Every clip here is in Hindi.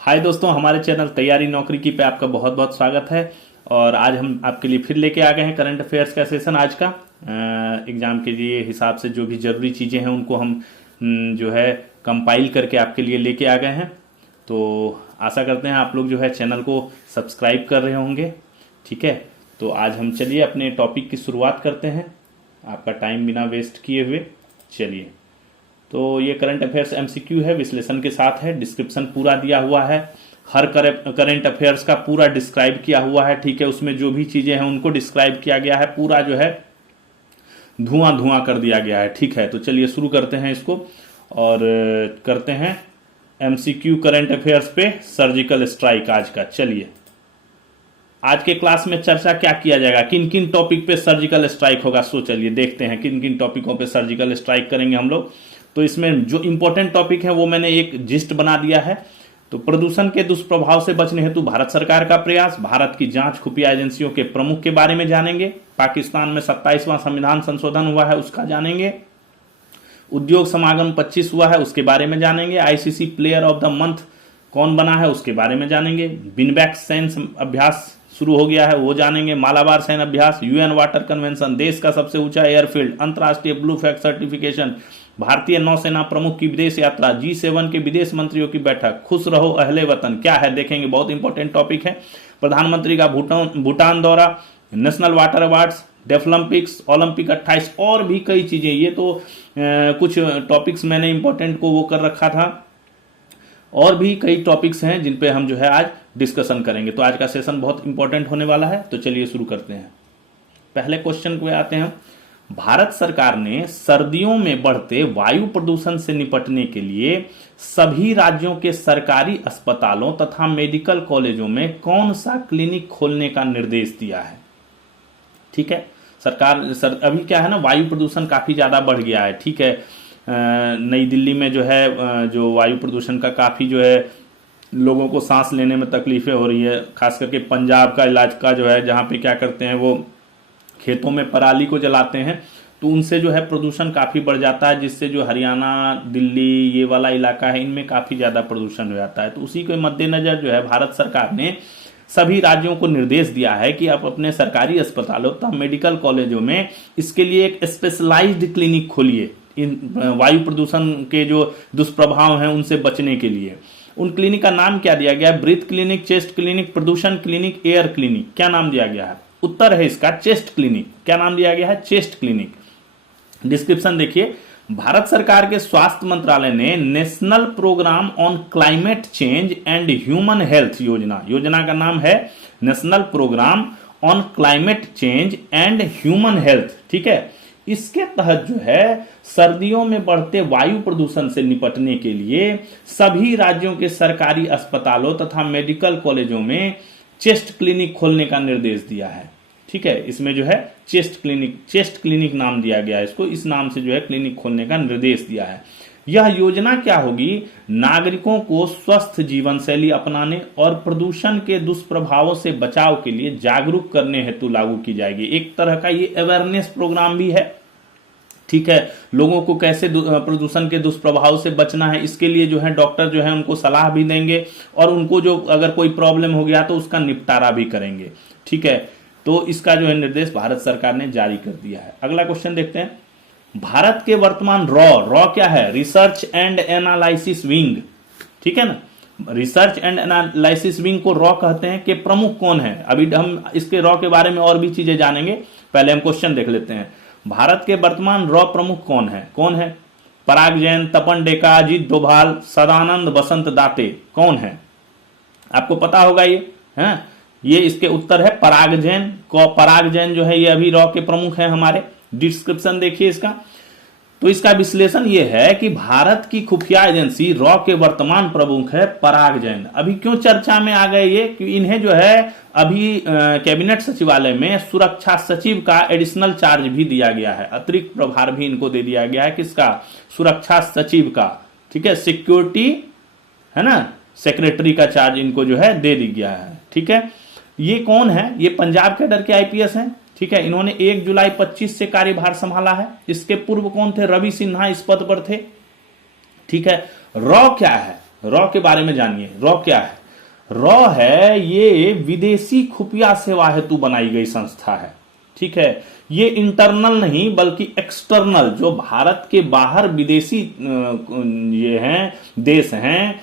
हाय दोस्तों, हमारे चैनल तैयारी नौकरी की पे आपका बहुत बहुत स्वागत है। और आज हम आपके लिए फिर लेके आ गए हैं करंट अफेयर्स का सेशन। आज का एग्जाम के लिए हिसाब से जो भी जरूरी चीज़ें हैं उनको हम जो है कंपाइल करके आपके लिए लेके आ गए हैं। तो आशा करते हैं आप लोग जो है चैनल को सब्सक्राइब कर रहे होंगे। ठीक है, तो आज हम चलिए अपने टॉपिक की शुरुआत करते हैं आपका टाइम बिना वेस्ट किए हुए। चलिए, तो ये करंट अफेयर्स एमसीक्यू है, विश्लेषण के साथ है, डिस्क्रिप्शन पूरा दिया हुआ है, हर करंट अफेयर्स का पूरा डिस्क्राइब किया हुआ है। ठीक है, उसमें जो भी चीजें हैं उनको डिस्क्राइब किया गया है, पूरा जो है धुआं धुआं कर दिया गया है। ठीक है, तो चलिए शुरू करते हैं इसको और करते हैं एमसीक्यू करंट अफेयर्स पे सर्जिकल स्ट्राइक आज का। चलिए, आज के क्लास में चर्चा क्या किया जाएगा, किन किन टॉपिक पे सर्जिकल स्ट्राइक होगा। सो चलिए देखते हैं किन किन टॉपिकों पे सर्जिकल स्ट्राइक करेंगे हम लोग। तो इसमें जो इंपॉर्टेंट टॉपिक है वो मैंने एक जिस्ट बना दिया है। तो प्रदूषण के दुष्प्रभाव से बचने हेतु भारत सरकार का प्रयास, भारत की जांच खुफिया एजेंसियों के प्रमुख के बारे में जानेंगे, पाकिस्तान में 27वां संविधान संशोधन हुआ है उसका जानेंगे, उद्योग समागम 25 हुआ है उसके बारे में जानेंगे, ICC player of the month कौन बना है उसके बारे में जानेंगे, बिनबैक सैन्य अभ्यास शुरू हो गया है वो जानेंगे, मालाबार सैन्य अभ्यास, यूएन वाटर कन्वेंशन, देश का सबसे ऊंचा एयरफील्ड, अंतर्राष्ट्रीय ब्लू फ्लैग सर्टिफिकेशन, भारतीय नौसेना प्रमुख की विदेश यात्रा, G7 के विदेश मंत्रियों की बैठक, खुश रहो अहले वतन क्या है देखेंगे, बहुत इंपॉर्टेंट टॉपिक है, प्रधानमंत्री का भूटान दौरा, नेशनल वाटर अवार्ड्स, डेफलंपिक्स, ओलंपिक 28 और भी कई चीजें। ये तो कुछ टॉपिक्स मैंने इंपॉर्टेंट को वो कर रखा था, और भी कई टॉपिक्स हैं जिन पे हम जो है आज डिस्कशन करेंगे। तो आज का सेशन बहुत इंपॉर्टेंट होने वाला है। तो चलिए शुरू करते हैं। पहले क्वेश्चन पे आते हैं। भारत सरकार ने सर्दियों में बढ़ते वायु प्रदूषण से निपटने के लिए सभी राज्यों के सरकारी अस्पतालों तथा मेडिकल कॉलेजों में कौन सा क्लिनिक खोलने का निर्देश दिया है। ठीक है, अभी क्या है ना, वायु प्रदूषण काफी ज्यादा बढ़ गया है। ठीक है, नई दिल्ली में जो है जो वायु प्रदूषण का काफी जो है लोगों को सांस लेने में तकलीफें हो रही है, खास करके पंजाब का इलाका जो है जहाँ पे क्या करते हैं वो खेतों में पराली को जलाते हैं, तो उनसे जो है प्रदूषण काफी बढ़ जाता है, जिससे जो हरियाणा दिल्ली ये वाला इलाका है इनमें काफी ज्यादा प्रदूषण हो जाता है। तो उसी के मद्देनजर जो है भारत सरकार ने सभी राज्यों को निर्देश दिया है कि आप अपने सरकारी अस्पतालों तथा मेडिकल कॉलेजों में इसके लिए एक स्पेशलाइज्ड क्लिनिक खोलिए, इन वायु प्रदूषण के जो दुष्प्रभाव हैं उनसे बचने के लिए। उन क्लिनिक का नाम क्या दिया गया है? ब्रीथ क्लिनिक, चेस्ट क्लिनिक, प्रदूषण क्लिनिक, एयर क्लिनिक। क्या नाम दिया गया है? उत्तर है इसका चेस्ट क्लिनिक। क्या नाम दिया गया है? Chest clinic. डिस्क्रिप्शन देखिए, भारत सरकार के स्वास्थ्य मंत्रालय ने national programme on climate change and human health योजना का नाम है national programme on climate change and human health. ठीक है, इसके तहत जो है सर्दियों में बढ़ते वायु प्रदूषण से निपटने के लिए सभी राज्यों के सरकारी अस्पतालों तथा मेडिकल कॉलेजों में चेस्ट क्लिनिक खोलने का निर्देश दिया है। ठीक है, इसमें जो है चेस्ट क्लिनिक नाम दिया गया है इसको, इस नाम से जो है क्लिनिक खोलने का निर्देश दिया है। यह योजना क्या होगी? नागरिकों को स्वस्थ जीवन शैली अपनाने और प्रदूषण के दुष्प्रभावों से बचाव के लिए जागरूक करने हेतु लागू की जाएगी। एक तरह का ये अवेयरनेस प्रोग्राम भी है। ठीक है, लोगों को कैसे प्रदूषण के दुष्प्रभाव से बचना है इसके लिए जो है डॉक्टर जो है उनको सलाह भी देंगे, और उनको जो अगर कोई प्रॉब्लम हो गया तो उसका निपटारा भी करेंगे। ठीक है, तो इसका जो है निर्देश भारत सरकार ने जारी कर दिया है। अगला क्वेश्चन देखते हैं। भारत के वर्तमान रॉ क्या है? Research and analysis wing. ठीक है ना, रिसर्च एंड एनालिसिस विंग को रॉ कहते हैं। कि प्रमुख कौन है? अभी हम इसके रॉ के बारे में और भी चीजें जानेंगे, पहले हम क्वेश्चन देख लेते हैं। भारत के वर्तमान रॉ प्रमुख कौन है? पराग जैन, तपन डेका, अजीत डोभाल, सदानंद बसंत दाते। कौन है? आपको पता होगा ये है। ये इसके उत्तर है पराग जैन जो है ये अभी रॉ के प्रमुख हैं हमारे। डिस्क्रिप्शन देखिए इसका। तो इसका विश्लेषण ये है कि भारत की खुफिया एजेंसी रॉ के वर्तमान प्रमुख है पराग जैन। अभी क्यों चर्चा में आ गए ये? कि इन्हें जो है अभी कैबिनेट सचिवालय में सुरक्षा सचिव का एडिशनल चार्ज भी दिया गया है, अतिरिक्त प्रभार भी इनको दे दिया गया है। किसका? सुरक्षा सचिव का। ठीक है, सिक्योरिटी है ना, सेक्रेटरी का चार्ज इनको जो है दे दिया गया है। ठीक है, ये कौन है? ये पंजाब कैडर के आईपीएस हैं। ठीक है, इन्होंने 1 जुलाई 25 से कार्यभार संभाला है। इसके पूर्व कौन थे? रवि सिन्हा इस पद पर थे। ठीक है, रॉ क्या है? रॉ के बारे में जानिए। रॉ क्या है? रॉ है ये विदेशी खुफिया सेवा हेतु बनाई गई संस्था है, ठीक है। ये इंटरनल नहीं बल्कि एक्सटर्नल, जो भारत के बाहर विदेशी ये हैं देश हैं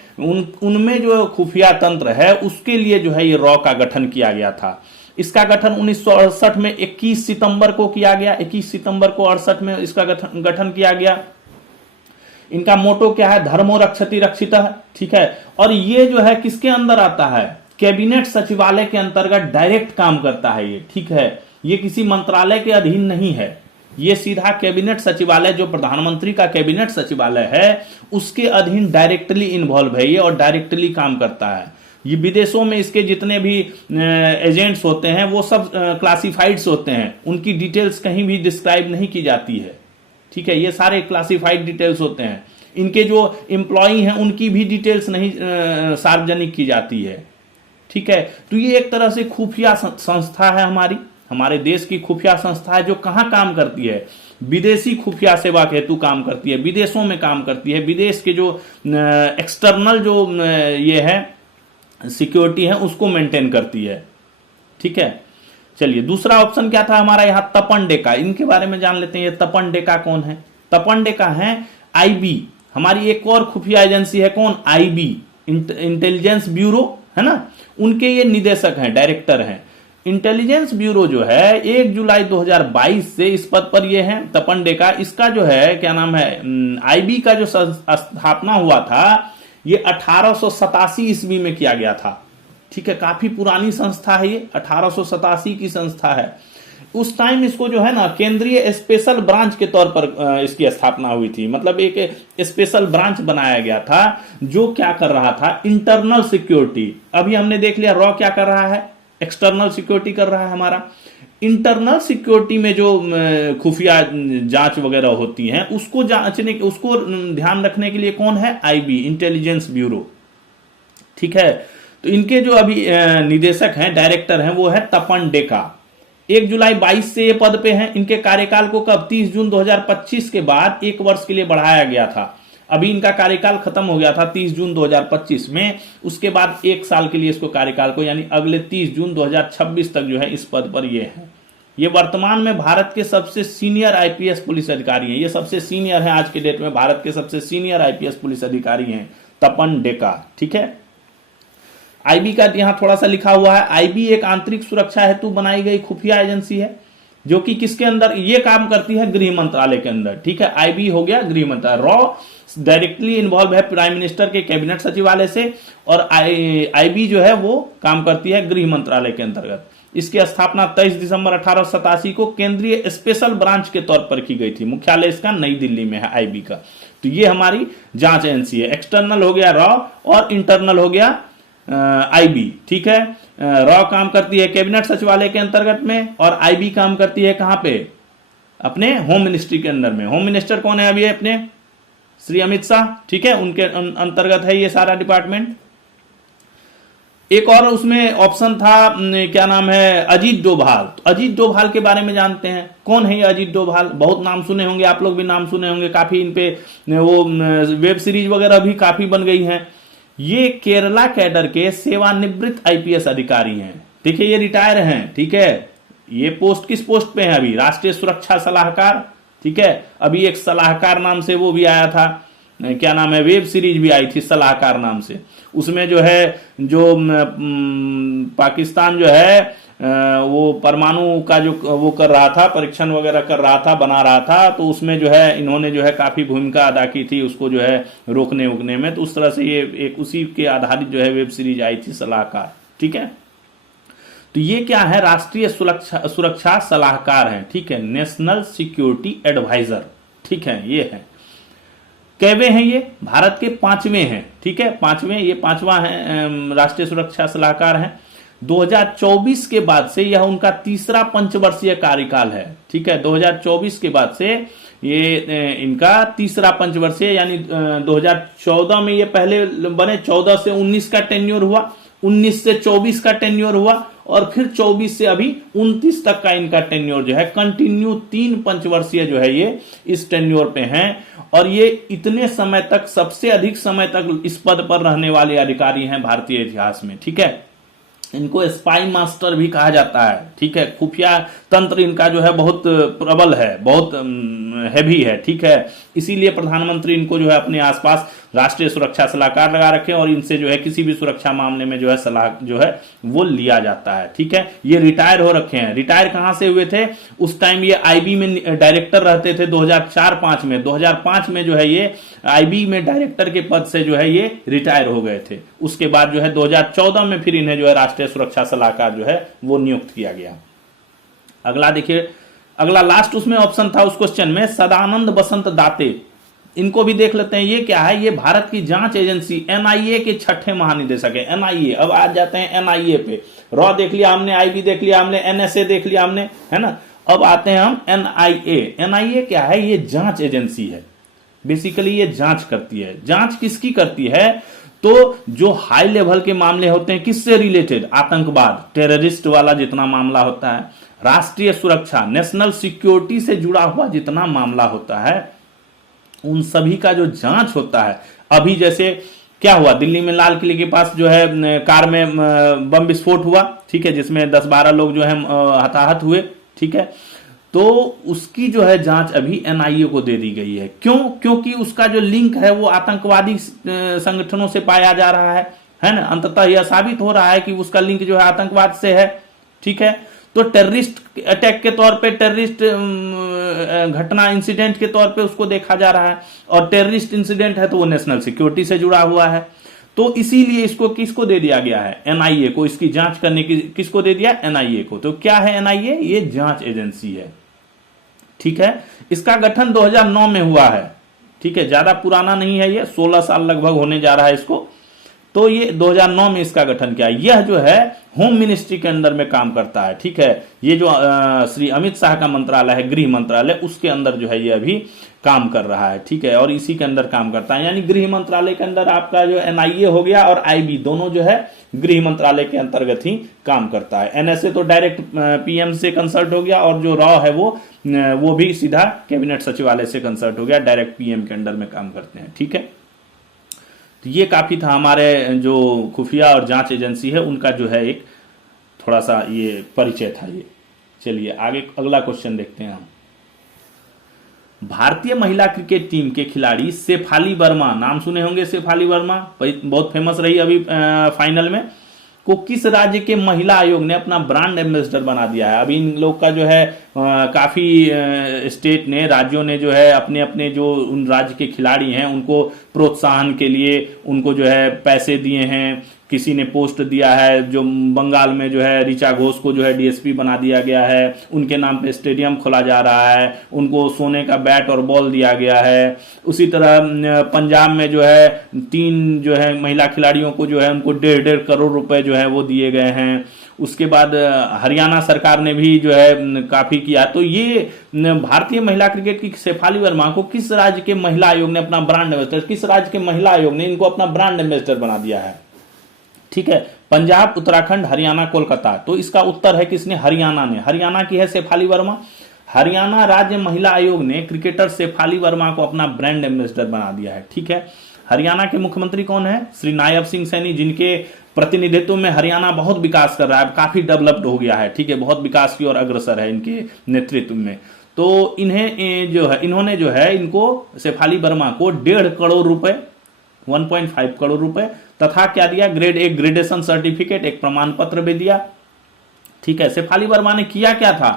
उनमें जो खुफिया तंत्र है उसके लिए जो है ये रॉ का गठन किया गया था। इसका गठन 1968 में 21 सितंबर को किया गया। 21 सितंबर को 68 में इसका गठन किया गया। इनका मोटो क्या है? धर्मो रक्षति रक्षितः, ठीक है। और ये जो है किसके अंदर आता है? कैबिनेट सचिवालय के अंतर्गत डायरेक्ट काम करता है ये, ठीक है। ये किसी मंत्रालय के अधीन नहीं है, ये सीधा कैबिनेट सचिवालय, जो प्रधानमंत्री का कैबिनेट सचिवालय है उसके अधीन डायरेक्टली इन्वॉल्व है ये और डायरेक्टली काम करता है। ये विदेशों में इसके जितने भी एजेंट्स होते हैं वो सब क्लासिफाइड्स होते हैं, उनकी डिटेल्स कहीं भी डिस्क्राइब नहीं की जाती है, ठीक है। ये सारे क्लासिफाइड डिटेल्स होते हैं। इनके जो एम्प्लॉई हैं उनकी भी डिटेल्स नहीं सार्वजनिक की जाती है, ठीक है। तो ये एक तरह से खुफिया संस्था है, हमारे देश की खुफिया संस्था है, जो कहाँ काम करती है? विदेशी खुफिया सेवा के हेतु काम करती है, विदेशों में काम करती है। विदेश के जो एक्सटर्नल जो ये है सिक्योरिटी है उसको मेंटेन करती है, ठीक है। चलिए, दूसरा ऑप्शन क्या था हमारा यहाँ? तपन डेका। इनके बारे में जान लेते हैं। ये तपन डेका कौन है? तपन डेका है आईबी, हमारी एक और खुफिया एजेंसी है। कौन? आईबी, इंटेलिजेंस ब्यूरो, है ना। उनके ये निदेशक हैं, डायरेक्टर हैं। इंटेलिजेंस ब्यूरो जो है 1 जुलाई 2022 से इस पद पर ये है तपन डेका। इसका जो है क्या नाम है, आईबी का जो स्थापना हुआ था ये 1887 ईस्वी में किया गया था, ठीक है। काफी पुरानी संस्था है ये, 1887 की संस्था है। उस टाइम इसको जो है ना केंद्रीय स्पेशल ब्रांच के तौर पर इसकी स्थापना हुई थी। मतलब एक स्पेशल ब्रांच बनाया गया था जो क्या कर रहा था? Internal security. अभी हमने देख लिया रॉ क्या कर रहा है, एक्सटर्नल सिक्योरिटी कर रहा है हमारा। इंटरनल सिक्योरिटी में जो खुफिया जांच वगैरह होती हैं उसको जांचने, उसको ध्यान रखने के लिए कौन है? आईबी, इंटेलिजेंस ब्यूरो, ठीक है। तो इनके जो अभी निदेशक हैं, डायरेक्टर हैं, वो है तपन डेका। 1 जुलाई 22 से ये पद पे हैं। इनके कार्यकाल को कब? 30 जून 2025 के बाद 1 वर्ष के लिए बढ़ाया गया था। अभी इनका कार्यकाल खत्म हो गया था 30 जून 2025 में। उसके बाद 1 साल के लिए इसको कार्यकाल को, यानी अगले 30 जून 2026 तक जो है इस पद पर ये है। ये वर्तमान में भारत के सबसे सीनियर आईपीएस पुलिस अधिकारी हैं। ये सबसे सीनियर है आज के डेट में, भारत के सबसे सीनियर आईपीएस पुलिस अधिकारी हैं तपन डेका, ठीक है। आईबी का यहां थोड़ा सा लिखा हुआ है। आईबी एक आंतरिक सुरक्षा हेतु बनाई गई खुफिया एजेंसी है जो कि किसके अंदर ये काम करती है? गृह मंत्रालय के अंदर, ठीक है। आईबी हो गया गृह मंत्रालय। रॉ डायरेक्टली इन्वॉल्व है प्राइम मिनिस्टर के कैबिनेट सचिवालय से, और आईबी जो है वो काम करती है गृह मंत्रालय के अंतर्गत। इसकी स्थापना 23 दिसंबर 1887 को केंद्रीय स्पेशल ब्रांच के तौर पर की गई थी। मुख्यालय इसका नई दिल्ली में है आईबी का। तो ये हमारी जांच एजेंसी है। एक्सटर्नल हो गया रॉ और इंटरनल हो गया आईबी, ठीक है। रॉ काम करती है कैबिनेट सचिवालय के अंतर्गत में और आईबी काम करती है कहां पे? अपने होम मिनिस्ट्री के अंदर में। होम मिनिस्टर कौन है अभी? अपने श्री अमित शाह, ठीक है। उनके अंतर्गत है ये सारा डिपार्टमेंट। एक और उसमें ऑप्शन था, क्या नाम है? अजीत डोभाल। तो अजीत डोभाल के बारे में जानते हैं। कौन है ये अजीत डोभाल? बहुत नाम सुने होंगे, आप लोग भी नाम सुने होंगे। काफी इन पे वो वेब सीरीज वगैरह भी काफी बन गई हैं। ये केरला कैडर के सेवानिवृत्त आईपीएस अधिकारी हैं। देखिए ये रिटायर हैं, ठीक है। ये पोस्ट किस पोस्ट पे है अभी? राष्ट्रीय सुरक्षा सलाहकार, ठीक है। अभी एक सलाहकार नाम से वो भी आया था, क्या नाम है, वेब सीरीज भी आई थी सलाहकार नाम से। उसमें जो है जो पाकिस्तान जो है वो परमाणु का जो वो कर रहा था, परीक्षण वगैरह कर रहा था, बना रहा था, तो उसमें जो है इन्होंने जो है काफी भूमिका अदा की थी उसको जो है रोकने वोकने में। तो उस तरह से ये एक उसी के आधारित जो है वेब सीरीज आई थी सलाहकार, ठीक है। तो ये क्या है? राष्ट्रीय सुरक्षा सलाहकार हैं, ठीक है। नेशनल सिक्योरिटी एडवाइजर, ठीक है। ये है कैवे हैं? ये भारत के 5वें हैं, ठीक है। 5वें, ये 5वां है राष्ट्रीय सुरक्षा सलाहकार हैं। 2024 के बाद से यह उनका तीसरा पंचवर्षीय कार्यकाल है, ठीक है। 2024 के बाद से ये इनका तीसरा पंचवर्षीय, यानी 2014 में ये पहले बने, 14 से 19 का टेन्योर हुआ, 19 से 24 का टेन्योर हुआ, और फिर 24 से अभी 29 तक का इनका टेन्योर जो है कंटिन्यू 3 पंचवर्षीय जो है ये इस टेन्योर पे हैं। और ये इतने समय तक, सबसे अधिक समय तक इस पद पर रहने वाले अधिकारी हैं भारतीय इतिहास में। ठीक है, इनको स्पाई मास्टर भी कहा जाता है। ठीक है, खुफिया तंत्र इनका जो है बहुत प्रबल है, बहुत हैवी है। ठीक है, इसीलिए प्रधानमंत्री इनको जो है अपने आसपास राष्ट्रीय सुरक्षा सलाहकार लगा रखे और इनसे जो है किसी भी सुरक्षा मामले में जो है सलाह जो है वो लिया जाता है। ठीक है, ये रिटायर हो रखे हैं। रिटायर कहां से हुए थे? उस टाइम ये आईबी में डायरेक्टर रहते थे 2004-5 में। 2005 में जो है ये आईबी में डायरेक्टर के पद से जो है ये रिटायर हो गए थे। उसके बाद जो है 2014 में फिर इन्हें जो है राष्ट्रीय सुरक्षा सलाहकार जो है वो नियुक्त किया गया। अगला देखिए, अगला लास्ट उसमें ऑप्शन था उस क्वेश्चन में, सदानंद बसंत दाते। इनको भी देख लेते हैं, ये क्या है? ये भारत की जांच एजेंसी एनआईए के 6ठे महानिदेशक है। एनआईए, अब आ जाते हैं एनआईए पे। रॉ देख लिया हमने, आईबी देख लिया हमने, एनएसए देख लिया हमने, है ना। अब आते हैं हम एनआईए। एनआईए क्या है? ये जांच एजेंसी है। बेसिकली ये जांच करती है। जांच किसकी करती है? तो जो हाई लेवल के मामले होते हैं, किससे रिलेटेड? आतंकवाद, टेररिस्ट वाला जितना मामला होता है, राष्ट्रीय सुरक्षा, नेशनल सिक्योरिटी से जुड़ा हुआ जितना मामला होता है, उन सभी का जो जांच होता है। अभी जैसे क्या हुआ, दिल्ली में लाल किले के पास जो है कार में बम विस्फोट हुआ। ठीक है, जिसमें 10-12 लोग जो है हताहत हुए। ठीक है, तो उसकी जो है जांच अभी एनआईए को दे दी गई है। क्यों? क्योंकि उसका जो लिंक है वो आतंकवादी संगठनों से पाया जा रहा है ना। अंततः यह साबित हो रहा है कि उसका लिंक जो है आतंकवाद से है। ठीक है, तो टेररिस्ट अटैक के तौर पे, टेररिस्ट घटना, इंसिडेंट के तौर पे उसको देखा जा रहा है। और टेररिस्ट इंसिडेंट है तो वो नेशनल सिक्योरिटी से जुड़ा हुआ है। तो इसीलिए इसको किसको दे दिया गया है? एनआईए को। इसकी जांच करने की किसको दे दिया? एनआईए को। तो क्या है एनआईए? ये जांच एजेंसी है। ठीक है, इसका गठन 2009 में हुआ है। ठीक है, ज्यादा पुराना नहीं है, ये 16 साल लगभग होने जा रहा है इसको। तो ये 2009 में इसका गठन किया। यह जो है होम मिनिस्ट्री के अंदर में काम करता है। ठीक है, ये जो श्री अमित शाह का मंत्रालय है, गृह मंत्रालय, उसके अंदर जो है ये अभी काम कर रहा है। ठीक है, और इसी के अंदर काम करता है। यानी गृह मंत्रालय के अंदर आपका जो एनआईए हो गया और आईबी, दोनों जो है गृह मंत्रालय के अंतर्गत ही काम करता है। एनएसए तो डायरेक्ट पीएम से कंसल्ट हो गया, और जो रॉ है वो भी सीधा कैबिनेट सचिवालय से कंसल्ट हो गया, डायरेक्ट पीएम के अंडर में काम करते हैं। ठीक है, तो ये काफी था हमारे जो खुफिया और जांच एजेंसी है उनका जो है एक थोड़ा सा ये परिचय था ये। चलिए आगे अगला क्वेश्चन देखते हैं हम। भारतीय महिला क्रिकेट टीम के खिलाड़ी शेफाली वर्मा, नाम सुने होंगे शेफाली वर्मा, बहुत फेमस रही अभी फाइनल में, को किस राज्य के महिला आयोग ने अपना ब्रांड एम्बेसडर बना दिया है? अभी इन लोग का जो है काफी स्टेट ने, राज्यों ने जो है अपने अपने जो उन राज्य के खिलाड़ी हैं उनको प्रोत्साहन के लिए उनको जो है पैसे दिए हैं। किसी ने पोस्ट दिया है, जो बंगाल में जो है ऋचा घोष को जो है डीएसपी बना दिया गया है, उनके नाम पे स्टेडियम खोला जा रहा है, उनको सोने का बैट और बॉल दिया गया है। उसी तरह पंजाब में जो है 3 जो है महिला खिलाड़ियों को जो है उनको 1.5 करोड़ रुपए जो है वो दिए गए हैं। उसके बाद हरियाणा सरकार ने भी जो है काफी किया। तो ये भारतीय महिला क्रिकेट की शेफाली वर्मा को किस राज्य के महिला आयोग ने अपना ब्रांड एम्बेसडर, किस राज्य के महिला आयोग ने इनको अपना ब्रांड एम्बेसडर बना दिया है? ठीक है, पंजाब, उत्तराखंड, हरियाणा, कोलकाता। तो इसका उत्तर है किसने? हरियाणा ने। हरियाणा की है शेफाली वर्मा। हरियाणा राज्य महिला आयोग ने क्रिकेटर शेफाली वर्मा को अपना ब्रांड एम्बेसडर बना दिया है। ठीक है, हरियाणा के मुख्यमंत्री कौन है? श्री नायब सिंह सैनी, जिनके प्रतिनिधित्व में हरियाणा बहुत विकास कर रहा है, काफी डेवलप्ड हो गया है। ठीक है, बहुत विकास की ओर अग्रसर है इनके नेतृत्व में। तो इन्हें जो है, इन्होंने जो है इनको शेफाली वर्मा को 1.5 करोड़ रुपए, 1.5 करोड़ रुपए तथा क्या दिया? ग्रेड 1 ग्रेडेशन सर्टिफिकेट, एक प्रमाण पत्र भी दिया। ठीक है, शेफाली वर्मा ने किया क्या था?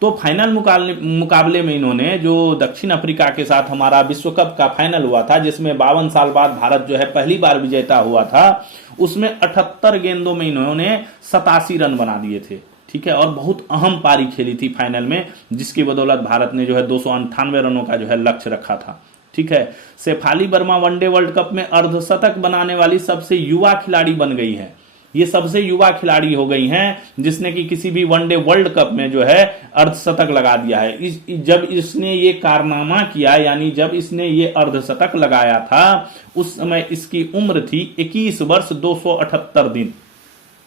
तो फाइनल मुकाबले में इन्होंने, जो दक्षिण अफ्रीका के साथ हमारा विश्व कप का फाइनल हुआ था, जिसमें 52 साल बाद भारत जो है पहली बार विजेता हुआ था, उसमें 78 गेंदों में इन्होंने 87 रन बना दिए थे। ठीक है, और बहुत अहम पारी खेली थी फाइनल में, जिसकी बदौलत भारत ने जो है 298 रनों का जो है लक्ष्य रखा था। ठीक है, Shefali Verma one day world cup में अर्धशतक बनाने वाली सबसे युवा खिलाड़ी बन गई है। ये सबसे युवा खिलाड़ी हो गई हैं जिसने कि किसी भी वनडे वर्ल्ड कप में जो है अर्धशतक लगा दिया है। जब इसने ये कारनामा किया, यानी जब इसने ये अर्धशतक लगाया था, उस समय इसकी उम्र थी 21 वर्ष 278 दिन।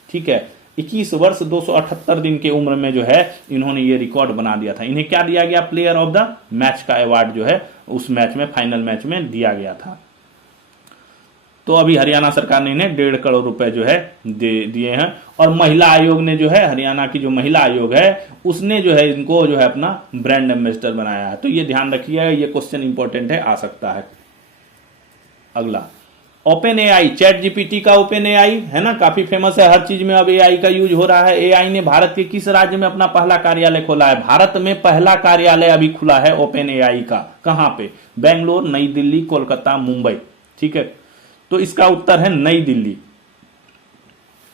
ठीक है, 21 वर्ष 278 दिन की उम्र में जो है इन्होंने ये रिकॉर्ड बना दिया था। इन्हें क्या दिया गया, प्लेयर ऑफ द मैच का अवार्ड जो है उस मैच में, फाइनल मैच में दिया गया था। तो अभी हरियाणा सरकार ने इन्हें 1.5 करोड़ रुपए जो है दिए हैं। और महिला आयोग ने जो है, हरियाणा की जो महिला आयोग है उसने जो है इनको जो है अपना ब्रांड एम्बेसडर बनाया है। तो ये ध्यान रखिए, ये क्वेश्चन इंपॉर्टेंट है, आ सकता है। अगला ओपन एआई, चैट जीपीटी का ओपन एआई है ना, काफी फेमस है, हर चीज में अब एआई का यूज हो रहा है। एआई ने भारत के किस राज्य में अपना पहला कार्यालय खोला है? भारत में पहला कार्यालय अभी खुला है ओपन एआई का। कहां पे? बेंगलोर, नई दिल्ली, कोलकाता, मुंबई। ठीक है, तो इसका उत्तर है नई दिल्ली।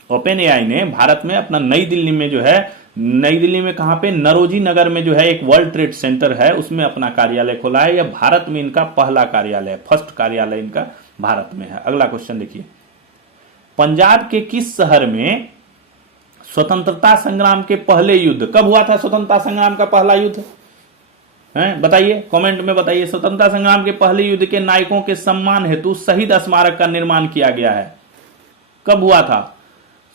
ओपन एआई ने भारत में अपना नई दिल्ली में जो है, नई दिल्ली में कहां पे? नरोजी नगर में जो है एक वर्ल्ड ट्रेड सेंटर है, उसमें अपना कार्यालय खोला है। यह भारत में इनका पहला कार्यालय, फर्स्ट कार्यालय इनका भारत में है। अगला क्वेश्चन देखिए, पंजाब के किस शहर में स्वतंत्रता संग्राम के पहले युद्ध, कब हुआ था स्वतंत्रता संग्राम का पहला युद्ध है? बताइए, कमेंट में बताइए। स्वतंत्रता संग्राम के पहले युद्ध के नायकों के सम्मान हेतु शहीद स्मारक का निर्माण किया गया है। कब हुआ था?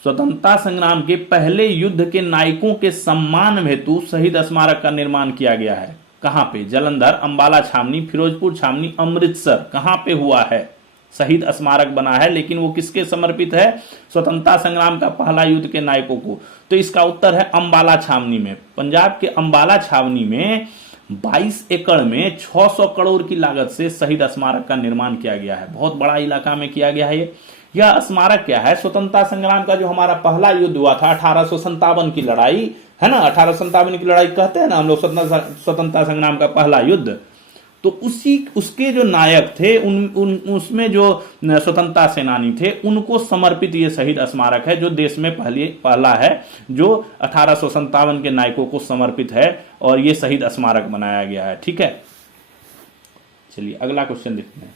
स्वतंत्रता संग्राम के पहले युद्ध के नायकों के सम्मान हेतु शहीद स्मारक का निर्माण किया गया है। कहां पे? जालंधर, अंबाला छावनी, फिरोजपुर छावनी, अमृतसर। कहां पे हुआ है? शहीद स्मारक बना है, लेकिन वो किसके समर्पित है? स्वतंत्रता संग्राम का पहला युद्ध के नायकों को। तो इसका उत्तर है अंबाला छावनी में। पंजाब के अंबाला छावनी में 22 एकड़ में 600 करोड़ की लागत से शहीद स्मारक का निर्माण किया गया है। बहुत बड़ा इलाका में किया गया है। यह स्मारक क्या है? स्वतंत्रता संग्राम का जो हमारा पहला युद्ध हुआ था 1857 की लड़ाई है ना, 1857 की लड़ाई कहते हैं ना हम लोग, स्वतंत्रता संग्राम का पहला युद्ध। तो उसके जो नायक थे, उसमें जो स्वतंत्रता सेनानी थे, उनको समर्पित ये शहीद स्मारक है, जो देश में पहला है, जो 1857 के नायकों को समर्पित है, और ये शहीद स्मारक बनाया गया है। ठीक है, चलिए अगला क्वेश्चन देखते हैं।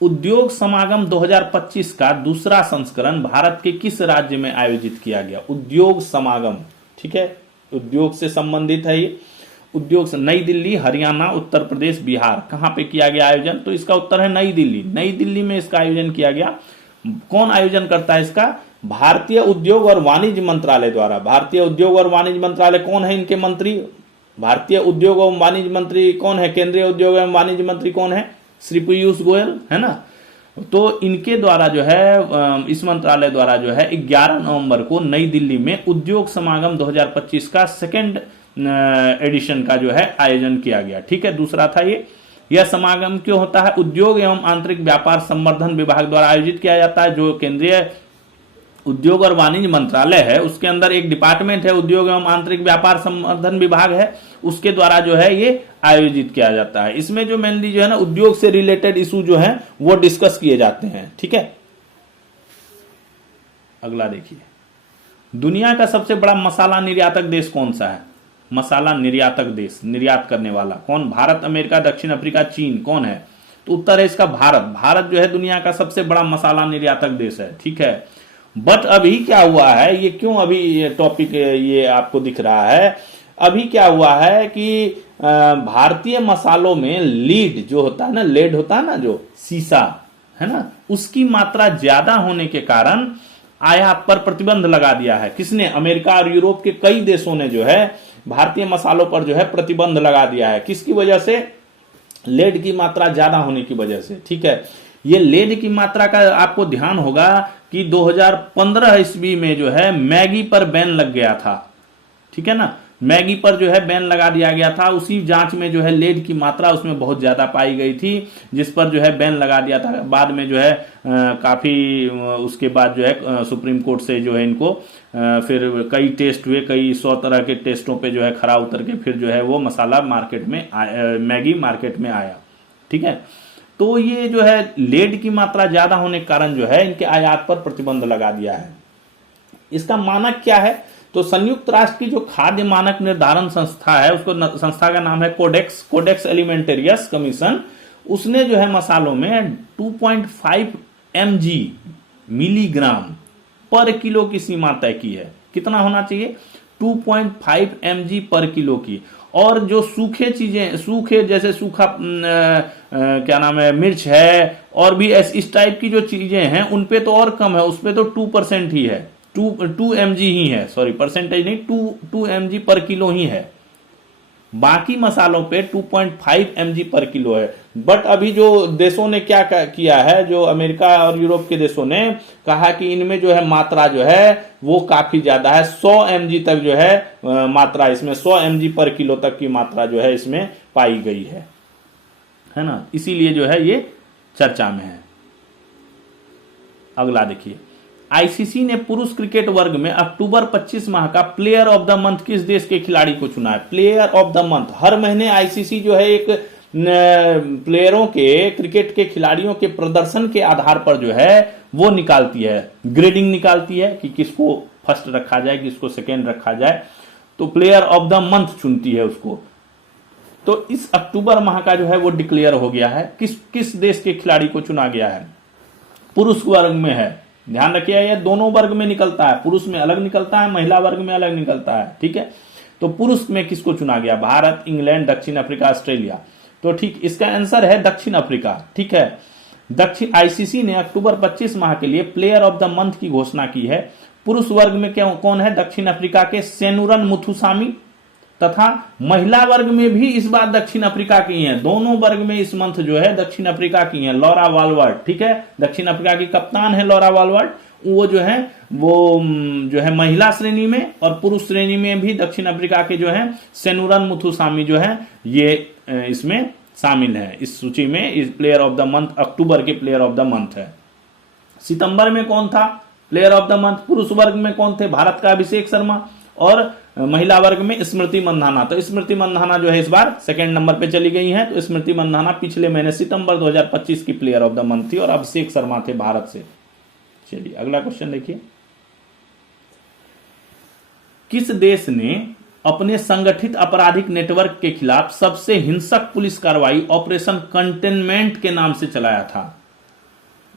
उद्योग समागम 2025 का दूसरा संस्करण भारत के किस राज्य में आयोजित किया गया? उद्योग समागम, ठीक है, उद्योग से संबंधित है ये। उद्योग से नई दिल्ली, हरियाणा, उत्तर प्रदेश, बिहार, कहां पे किया गया आयोजन? तो इसका उत्तर है नई दिल्ली। नई दिल्ली में इसका आयोजन किया गया। कौन आयोजन करता है इसका? भारतीय उद्योग और वाणिज्य मंत्रालय द्वारा। भारतीय उद्योग और वाणिज्य मंत्रालय कौन है इनके मंत्री? भारतीय उद्योग एवं वाणिज्य मंत्री कौन है? केंद्रीय उद्योग एवं वाणिज्य मंत्री कौन है? श्री पीयूष गोयल, है ना। तो इनके द्वारा जो है, इस मंत्रालय द्वारा जो है 11 नवंबर को नई दिल्ली में उद्योग समागम 2025 का सेकेंड एडिशन का जो है आयोजन किया गया। ठीक है, दूसरा था ये। यह समागम क्यों होता है? उद्योग एवं आंतरिक व्यापार संवर्धन विभाग द्वारा आयोजित किया जाता है। जो केंद्रीय उद्योग और वाणिज्य मंत्रालय है, उसके अंदर एक डिपार्टमेंट है, उद्योग एवं आंतरिक व्यापार संवर्धन विभाग है, उसके द्वारा जो है ये आयोजित किया जाता है। इसमें जो मेनली जो है ना, उद्योग से रिलेटेड इशू जो है वो डिस्कस किए जाते हैं। ठीक है, अगला देखिए, दुनिया का सबसे बड़ा मसाला निर्यातक देश कौन सा है? मसाला निर्यातक देश, निर्यात करने वाला कौन? भारत, अमेरिका, दक्षिण अफ्रीका, चीन, कौन है? तो उत्तर है इसका भारत। भारत जो है दुनिया का सबसे बड़ा मसाला निर्यातक देश है। ठीक है, बट अभी क्या हुआ है, ये क्यों अभी ये टॉपिक ये आपको दिख रहा है? अभी क्या हुआ है कि भारतीय मसालों में लीड जो होता है ना, लेड होता है ना, जो सीसा है ना, उसकी मात्रा ज्यादा होने के कारण आयात पर प्रतिबंध लगा दिया है। किसने? अमेरिका और यूरोप के कई देशों ने जो है भारतीय मसालों पर जो है प्रतिबंध लगा दिया है। किसकी वजह से? लेड की मात्रा ज्यादा होने की वजह से। ठीक है, ये लेड की मात्रा का आपको ध्यान होगा कि 2015 ईस्वी में जो है मैगी पर बैन लग गया था। ठीक है ना, मैगी पर जो है बैन लगा दिया गया था। उसी जांच में जो है लेड की मात्रा उसमें बहुत ज्यादा पाई गई थी, जिस पर जो है बैन लगा दिया था। बाद में जो है काफी उसके बाद जो है सुप्रीम कोर्ट से जो है इनको फिर कई टेस्ट हुए, कई 100 तरह के टेस्टों पे जो है खरा उतर के फिर जो है वो मसाला मार्केट में मैगी मार्केट में आया। ठीक है, तो ये जो है लेड की मात्रा ज्यादा होने के कारण जो है इनके आयात पर प्रतिबंध लगा दिया है। इसका मानक क्या है? तो संयुक्त राष्ट्र की जो खाद्य मानक निर्धारण संस्था है, उसको संस्था का नाम है कोडेक्स एलिमेंटेरियस कमीशन। उसने जो है मसालों में 2.5 mg मिलीग्राम पर किलो की सीमा तय की है। कितना होना चाहिए? 2.5 mg पर किलो की। और जो सूखे चीजें, सूखे जैसे सूखा क्या नाम है, मिर्च है, और भी इस टाइप की जो चीजें हैं उन पे तो और कम है, उस पे तो 2% ही है। टू mg ही है, सॉरी परसेंटेज नहीं, 2 mg पर किलो ही है। बाकी मसालों पे 2.5 mg पर किलो है। बट अभी जो देशों ने क्या किया है, जो अमेरिका और यूरोप के देशों ने कहा कि इनमें जो है मात्रा जो है वो काफी ज्यादा है, 100 mg तक जो है मात्रा, इसमें 100 mg पर किलो तक की मात्रा जो है इसमें पाई गई है ना, इसीलिए जो है ये चर्चा में है। अगला देखिए, आईसीसी ने पुरुष क्रिकेट वर्ग में अक्टूबर 25 माह का प्लेयर ऑफ द मंथ किस देश के खिलाड़ी को चुना है? प्लेयर ऑफ द मंथ, हर महीने आईसीसी जो है एक प्लेयरों के, क्रिकेट के खिलाड़ियों के प्रदर्शन के आधार पर जो है वो निकालती है, ग्रेडिंग निकालती है कि किसको फर्स्ट रखा जाए, किसको सेकेंड रखा जाए, तो प्लेयर ऑफ द मंथ चुनती है उसको। तो इस अक्टूबर माह का जो है वो डिक्लेयर हो गया है। किस देश के खिलाड़ी को चुना गया है? पुरुष वर्ग में है, ध्यान रखिए ये दोनों वर्ग में निकलता है, पुरुष में अलग निकलता है, महिला वर्ग में अलग निकलता है, ठीक है। तो पुरुष में किसको चुना गया? भारत, इंग्लैंड, दक्षिण अफ्रीका, ऑस्ट्रेलिया। तो ठीक, इसका आंसर है दक्षिण अफ्रीका, ठीक है। आईसीसी ने अक्टूबर 25 माह के लिए प्लेयर ऑफ द मंथ की घोषणा की है। पुरुष वर्ग में कौन है? दक्षिण अफ्रीका के सेनुरन मुथुसामी, तथा महिला वर्ग में भी इस बार दक्षिण अफ्रीका की हैं। दोनों वर्ग में इस मंथ जो है दक्षिण अफ्रीका की हैं, लॉरा वालवर्ड, ठीक है। दक्षिण अफ्रीका की कप्तान है लॉरा वालवर्ड, वो जो है महिला श्रेणी में, और पुरुष श्रेणी में भी दक्षिण अफ्रीका के जो है सेनुरन मुथुसामी जो है ये इसमें शामिल है, इस सूची में। इस प्लेयर ऑफ द मंथ, अक्टूबर के प्लेयर ऑफ द मंथ है। सितंबर में कौन था प्लेयर ऑफ द मंथ? पुरुष वर्ग में कौन थे? भारत का अभिषेक शर्मा, और महिला वर्ग में स्मृति मंधाना। तो स्मृति मंधाना जो है इस बार सेकंड नंबर पे चली गई हैं। तो स्मृति मंधाना पिछले महीने सितंबर 2025 की प्लेयर ऑफ द मंथ थी, और अभिषेक शर्मा थे भारत से। चलिए अगला क्वेश्चन देखिए, किस देश ने अपने संगठित आपराधिक नेटवर्क के खिलाफ सबसे हिंसक पुलिस कार्रवाई ऑपरेशन कंटेनमेंट के नाम से चलाया था?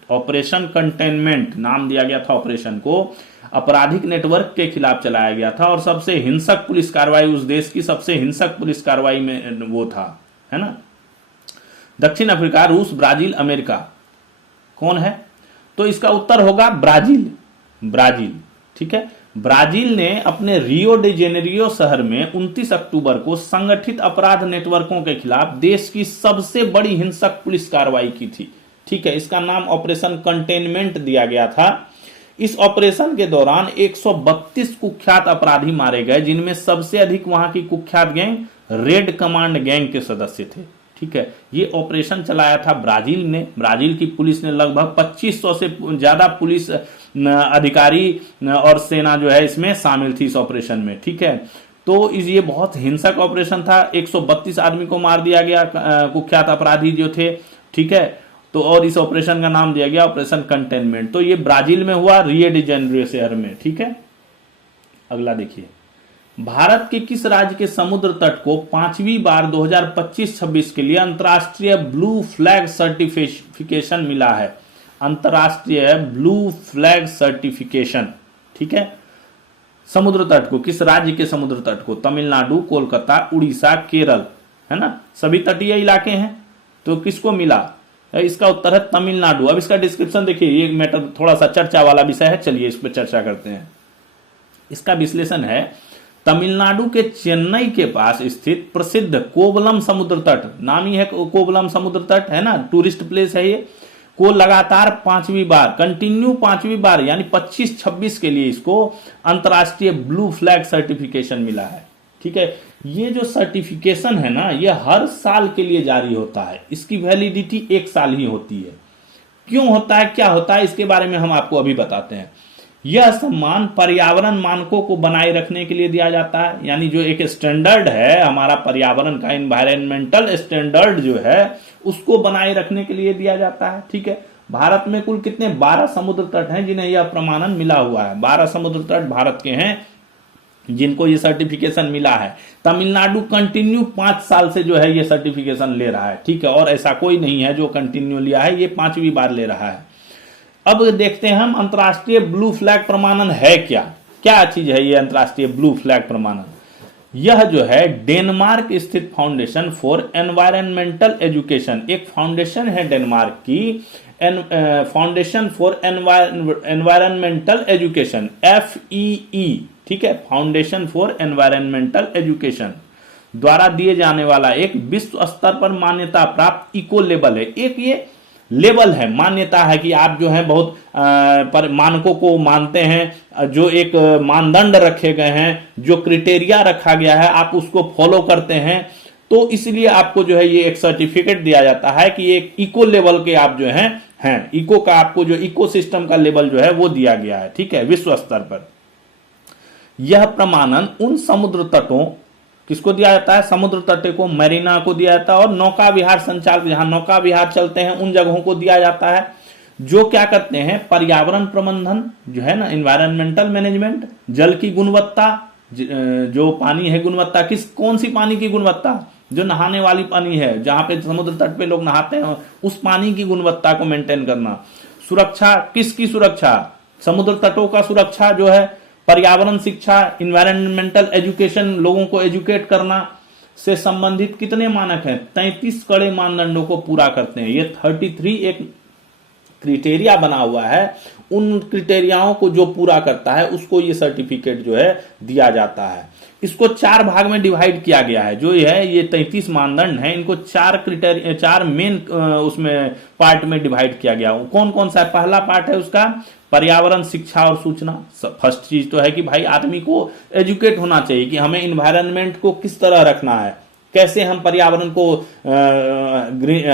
ऑपरेशन कंटेनमेंट नाम दिया गया था ऑपरेशन को, आपराधिक नेटवर्क के खिलाफ चलाया गया था, और सबसे हिंसक पुलिस कार्रवाई, उस देश की सबसे हिंसक पुलिस कार्रवाई में वो था, है ना। दक्षिण अफ्रीका, रूस, ब्राजील, अमेरिका, कौन है? तो इसका उत्तर होगा ब्राजील। ब्राजील, ठीक है। ब्राजील ने अपने रियो डे जेनेरियो शहर में 29 अक्टूबर को संगठित अपराध नेटवर्कों के खिलाफ देश की सबसे बड़ी हिंसक पुलिस कार्रवाई की थी, ठीक है। इसका नाम ऑपरेशन कंटेनमेंट दिया गया था। इस ऑपरेशन के दौरान 132 कुख्यात अपराधी मारे गए, जिनमें सबसे अधिक वहां की कुख्यात गैंग रेड कमांड गैंग के सदस्य थे, ठीक है। ये ऑपरेशन चलाया था ब्राजील ने। ब्राजील की पुलिस ने लगभग 2500 से ज्यादा पुलिस अधिकारी और सेना जो है इसमें शामिल थी इस ऑपरेशन में, ठीक है। तो ये बहुत हिंसक ऑपरेशन था। 132 आदमी को मार दिया गया, कुख्यात अपराधी जो थे, ठीक है। तो और इस ऑपरेशन का नाम दिया गया ऑपरेशन कंटेनमेंट। तो ये ब्राजील में हुआ, रियो डी जेनेरियो शहर में, ठीक है। अगला देखिए, भारत के किस राज्य के समुद्र तट को 5वीं बार 2025-26 के लिए अंतर्राष्ट्रीय ब्लू फ्लैग सर्टिफिकेशन मिला है? अंतर्राष्ट्रीय ब्लू फ्लैग सर्टिफिकेशन, ठीक है। समुद्र तट को, किस राज्य के समुद्र तट को? तमिलनाडु, कोलकाता, उड़ीसा, केरल, है ना, सभी तटीय इलाके हैं। तो किसको मिला? इसका उत्तर है तमिलनाडु। अब इसका डिस्क्रिप्शन देखिए, ये मैटर थोड़ा सा चर्चा वाला विषय है, चलिए इस पर चर्चा करते हैं। इसका विश्लेषण है, तमिलनाडु के चेन्नई के पास स्थित प्रसिद्ध कोवलम समुद्र तट, नाम ही है कोवलम समुद्र तट, है ना, टूरिस्ट प्लेस है ये, को लगातार 5वीं बार, कंटिन्यू 5वीं बार यानी 25-26 के लिए इसको अंतर्राष्ट्रीय ब्लू फ्लैग सर्टिफिकेशन मिला है, ठीक है। ये जो सर्टिफिकेशन है ना, ये हर साल के लिए जारी होता है। इसकी वैलिडिटी 1 साल ही होती है। क्यों होता है, क्या होता है, इसके बारे में हम आपको अभी बताते हैं। यह सम्मान पर्यावरण मानकों को बनाए रखने के लिए दिया जाता है, यानी जो एक स्टैंडर्ड है हमारा पर्यावरण का, एनवायरमेंटल स्टैंडर्ड जो है उसको बनाए रखने के लिए दिया जाता है, ठीक है। भारत में कुल कितने 12 समुद्र तट हैं जिन्हें यह प्रमाणन मिला हुआ है। 12 समुद्र तट भारत के हैं जिनको ये सर्टिफिकेशन मिला है। तमिलनाडु कंटिन्यू 5 साल से जो है ये सर्टिफिकेशन ले रहा है, ठीक है, और ऐसा कोई नहीं है जो कंटिन्यू लिया है, ये 5वीं बार ले रहा है। अब देखते हैं हम अंतर्राष्ट्रीय ब्लू फ्लैग प्रमाणन है क्या, क्या चीज है ये अंतर्राष्ट्रीय ब्लू फ्लैग प्रमाणन। यह जो है डेनमार्क स्थित फाउंडेशन फॉर एनवायरमेंटल एजुकेशन, एक फाउंडेशन है डेनमार्क की foundation for environmental education, FEE, ठीक है, फाउंडेशन फॉर एनवायरमेंटल एजुकेशन द्वारा दिए जाने वाला एक विश्व स्तर पर मान्यता प्राप्त इको लेबल है। एक ये लेवल है, मान्यता है कि आप जो है बहुत पर मानकों को मानते हैं, जो एक मानदंड रखे गए हैं, जो क्राइटेरिया रखा गया है, आप उसको फॉलो करते हैं, तो इसलिए आपको जो है ये एक सर्टिफिकेट दिया जाता है कि एक इको लेवल के आप जो हैं इको का, आपको जो इको सिस्टम का लेवल जो है वो दिया गया है, ठीक है, विश्व स्तर पर। यह प्रमाणन उन समुद्र तटों, किसको दिया जाता है, समुद्र तट को, मरीना को दिया जाता है, और नौका विहार संचालक, जहां नौका विहार चलते हैं उन जगहों को दिया जाता है, जो क्या करते हैं, पर्यावरण प्रबंधन जो है ना, इन्वायरमेंटल मैनेजमेंट, जल की गुणवत्ता, जो पानी है गुणवत्ता, कौन सी पानी की गुणवत्ता, जो नहाने वाली पानी है, जहां पे समुद्र तट पे लोग नहाते हैं, उस पानी की गुणवत्ता को मेंटेन करना। सुरक्षा, किसकी सुरक्षा, समुद्र तटों का सुरक्षा जो है, पर्यावरण शिक्षा, इन्वायरमेंटल एजुकेशन, लोगों को एजुकेट करना से संबंधित कितने मानक हैं, 33 कड़े मानदंडों को पूरा करते हैं। ये 33 एक क्राइटेरिया बना हुआ है, उन क्राइटेरियाओं को जो पूरा करता है उसको ये सर्टिफिकेट जो है दिया जाता है। इसको 4 भाग में डिवाइड किया गया है, जो ये 33 मानदंड हैं, इनको 4 मेन उसमें पार्ट में डिवाइड किया गया। कौन कौन सा है, पहला पार्ट है उसका पर्यावरण शिक्षा और सूचना। फर्स्ट चीज तो है कि भाई आदमी को एजुकेट होना चाहिए कि हमें इन्वायरमेंट को किस तरह रखना है, कैसे हम पर्यावरण को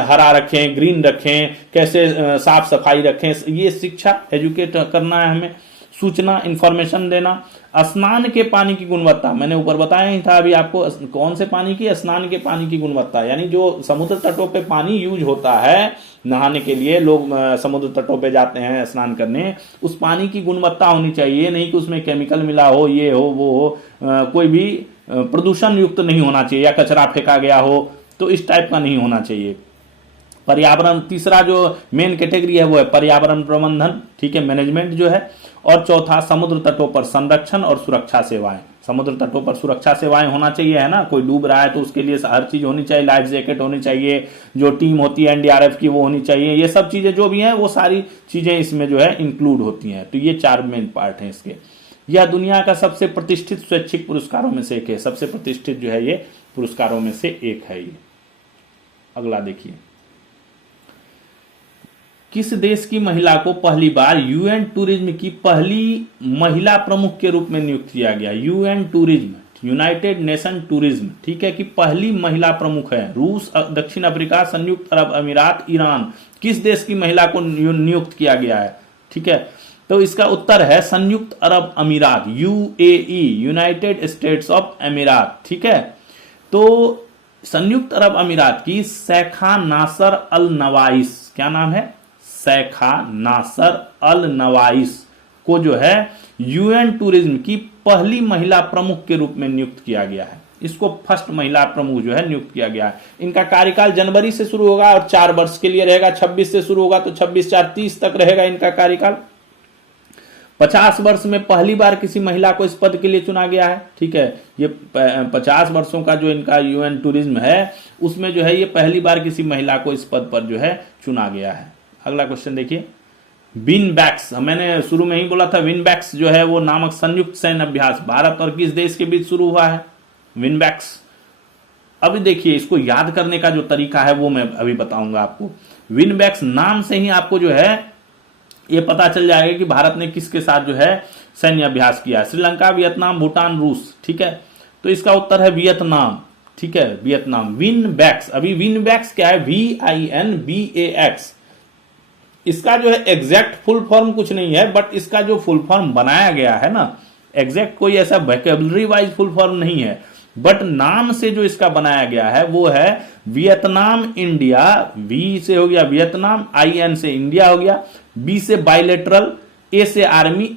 हरा रखें, ग्रीन रखें, कैसे साफ सफाई रखें, ये शिक्षा, एजुकेट करना है हमें। सूचना, इंफॉर्मेशन देना। स्नान के पानी की गुणवत्ता, मैंने ऊपर बताया ही था अभी आपको, कौन से पानी की, स्नान के पानी की गुणवत्ता, यानी जो समुद्र तटों पे पानी यूज होता है नहाने के लिए, लोग समुद्र तटों पे जाते हैं स्नान करने, उस पानी की गुणवत्ता होनी चाहिए, नहीं कि उसमें केमिकल मिला हो, ये हो वो हो, कोई भी प्रदूषण युक्त नहीं होना चाहिए, या कचरा फेंका गया हो, तो इस टाइप का नहीं होना चाहिए। पर्यावरण, तीसरा जो मेन कैटेगरी है वो है पर्यावरण प्रबंधन, ठीक है, मैनेजमेंट जो है। और चौथा समुद्र तटों पर संरक्षण और सुरक्षा सेवाएं, समुद्र तटों पर सुरक्षा सेवाएं होना चाहिए, है ना, कोई डूब रहा है तो उसके लिए हर चीज होनी चाहिए, लाइफ जैकेट होनी चाहिए, जो टीम होती है NDRF की वो होनी चाहिए, ये सब चीजें जो भी हैं वो सारी चीजें इसमें जो है इंक्लूड होती हैं। तो ये 4 मेन पार्ट हैं इसके। यह दुनिया का सबसे प्रतिष्ठित स्वैच्छिक पुरस्कारों में से एक है, सबसे प्रतिष्ठित जो है ये पुरस्कारों में से एक है ये। अगला देखिए, किस देश की महिला को पहली बार UN टूरिज्म की पहली महिला प्रमुख के रूप में नियुक्त किया गया। UN tourism, United nation tourism, ठीक है, कि पहली महिला प्रमुख है। रूस, दक्षिण अफ्रीका, संयुक्त अरब अमीरात, ईरान, किस देश की महिला को नियुक्त किया गया है, ठीक है, तो इसका उत्तर है संयुक्त अरब अमीरात, UAE, यूनाइटेड स्टेट्स ऑफ अमीरात, ठीक है। तो संयुक्त अरब अमीरात की सैखा नासर अल नवाइस, क्या नाम है, सैखा नासर अल नवाइस को जो है UN टूरिज्म की पहली महिला प्रमुख के रूप में नियुक्त किया गया है। इसको फर्स्ट महिला प्रमुख जो है नियुक्त किया गया है। इनका कार्यकाल जनवरी से शुरू होगा और 4 वर्ष के लिए रहेगा। 26 से शुरू होगा तो 26-4-30 तक रहेगा इनका कार्यकाल। 50 वर्ष में पहली बार किसी महिला को इस पद के लिए चुना गया है, ठीक है। ये 50 वर्षों का जो इनका UN टूरिज्म है उसमें जो है ये पहली बार किसी महिला को इस पद पर जो है चुना गया है। अगला क्वेश्चन देखिए, विनबैक्स, मैंने शुरू में ही बोला था विनबैक्स जो है वो नामक संयुक्त सैन्य अभ्यास भारत और किस देश के बीच शुरू हुआ है, विनबैक्स। अभी देखिए इसको याद करने का जो तरीका है वो मैं अभी बताऊंगा आपको। विनबैक्स नाम से ही आपको जो है ये पता चल जाएगा कि भारत ने किसके साथ जो है सैन्य अभ्यास किया, श्रीलंका, वियतनाम, भूटान, रूस, ठीक है। तो इसका उत्तर है वियतनाम, ठीक है, वियतनाम। विनबैक्स, अभी विनबैक्स क्या है, VINBAX, इसका जो है एग्जैक्ट फुल फॉर्म कुछ नहीं है, बट इसका जो फुल फॉर्म बनाया गया है ना, एग्जैक्ट कोई ऐसा वोकैबुलरी वाइज फुल फॉर्म नहीं है, बट नाम से जो इसका बनाया गया है वो है वियतनाम इंडिया। V से हो गया वियतनाम, IN से इंडिया हो गया, B से बाइलेटरल, A से आर्मी।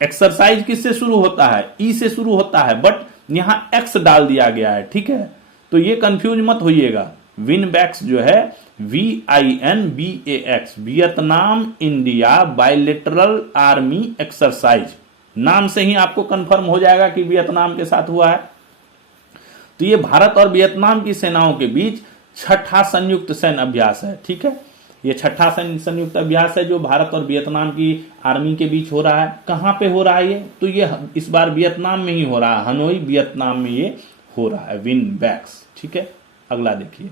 एक्सरसाइज किससे शुरू होता है, E से शुरू होता है, बट यहां X डाल दिया गया है, ठीक है। तो ये कंफ्यूज मत होइएगा। विनबैक्स जो है VINBAX, Vietnam India bilateral army exercise, नाम से ही आपको कंफर्म हो जाएगा कि वियतनाम के साथ हुआ है। तो ये भारत और वियतनाम की सेनाओं के बीच 6ठा संयुक्त सैन्य अभ्यास है, ठीक है। ये छठा संयुक्त अभ्यास है जो भारत और वियतनाम की आर्मी के बीच हो रहा है। कहां पे हो रहा है ये? तो ये इस बार वियतनाम में ही हो रहा है, हनोई वियतनाम में ये हो रहा है, विन बैक्स। ठीक है, अगला देखिए,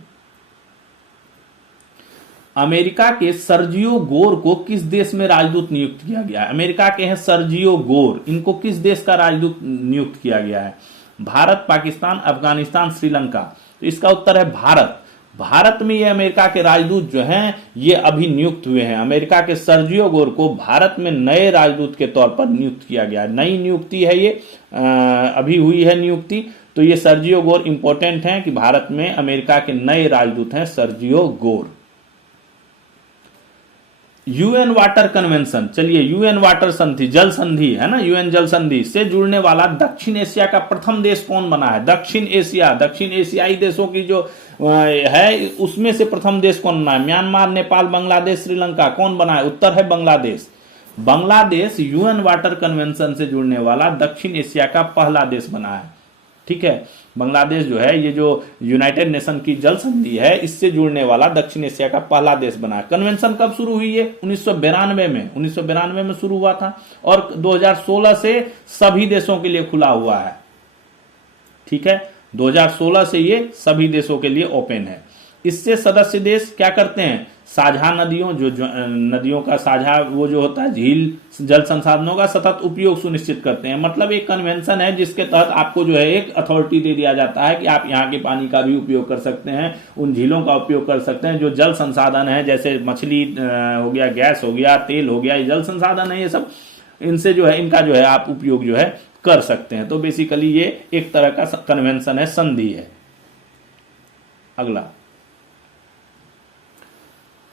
अमेरिका के सर्जियो गोर को किस देश में राजदूत नियुक्त किया गया है? अमेरिका के हैं सर्जियो गोर, इनको किस देश का राजदूत नियुक्त किया गया है? भारत, पाकिस्तान, अफगानिस्तान, श्रीलंका। तो इसका उत्तर है भारत। भारत में ये अमेरिका के राजदूत जो हैं ये अभी नियुक्त हुए हैं। अमेरिका के सर्जियो गोर को भारत में नए राजदूत के तौर पर नियुक्त किया गया है। नई नियुक्ति है ये, अभी हुई है नियुक्ति। तो ये सर्जियो गोर इंपॉर्टेंट हैं कि भारत में अमेरिका के नए राजदूत हैं Sergio Gor. UN water convention, चलिए यूएन वाटर संधि, जल संधि है ना, यूएन जल संधि से जुड़ने वाला दक्षिण एशिया का प्रथम देश कौन बना है? दक्षिण एशिया, दक्षिण एशियाई देशों की जो है उसमें से प्रथम देश कौन बना है? म्यांमार, नेपाल, बांग्लादेश, श्रीलंका, कौन बना है? उत्तर है Bangladesh. Bangladesh UN water convention से जुड़ने वाला दक्षिण एशिया का पहला देश बना है। ठीक है, बांग्लादेश जो है ये जो यूनाइटेड नेशन की जल संधि है इससे जुड़ने वाला दक्षिण एशिया का पहला देश बना है। कन्वेंशन कब शुरू हुई है? 1992 में, 1992 में शुरू हुआ था और 2016 से सभी देशों के लिए खुला हुआ है। ठीक है, 2016 से ये सभी देशों के लिए ओपन है। इससे सदस्य देश क्या करते हैं? साझा नदियों, जो नदियों का साझा वो जो होता है झील, जल संसाधनों का सतत उपयोग सुनिश्चित करते हैं। मतलब एक कन्वेंशन है जिसके तहत आपको जो है एक अथॉरिटी दे दिया जाता है कि आप यहाँ के पानी का भी उपयोग कर सकते हैं, उन झीलों का उपयोग कर सकते हैं। जो जल संसाधन है जैसे मछली हो गया, गैस हो गया, तेल हो गया, ये जल संसाधन है, ये सब इनसे जो है इनका जो है आप उपयोग जो है कर सकते हैं। तो बेसिकली ये एक तरह का कन्वेंशन है, संधि है। अगला,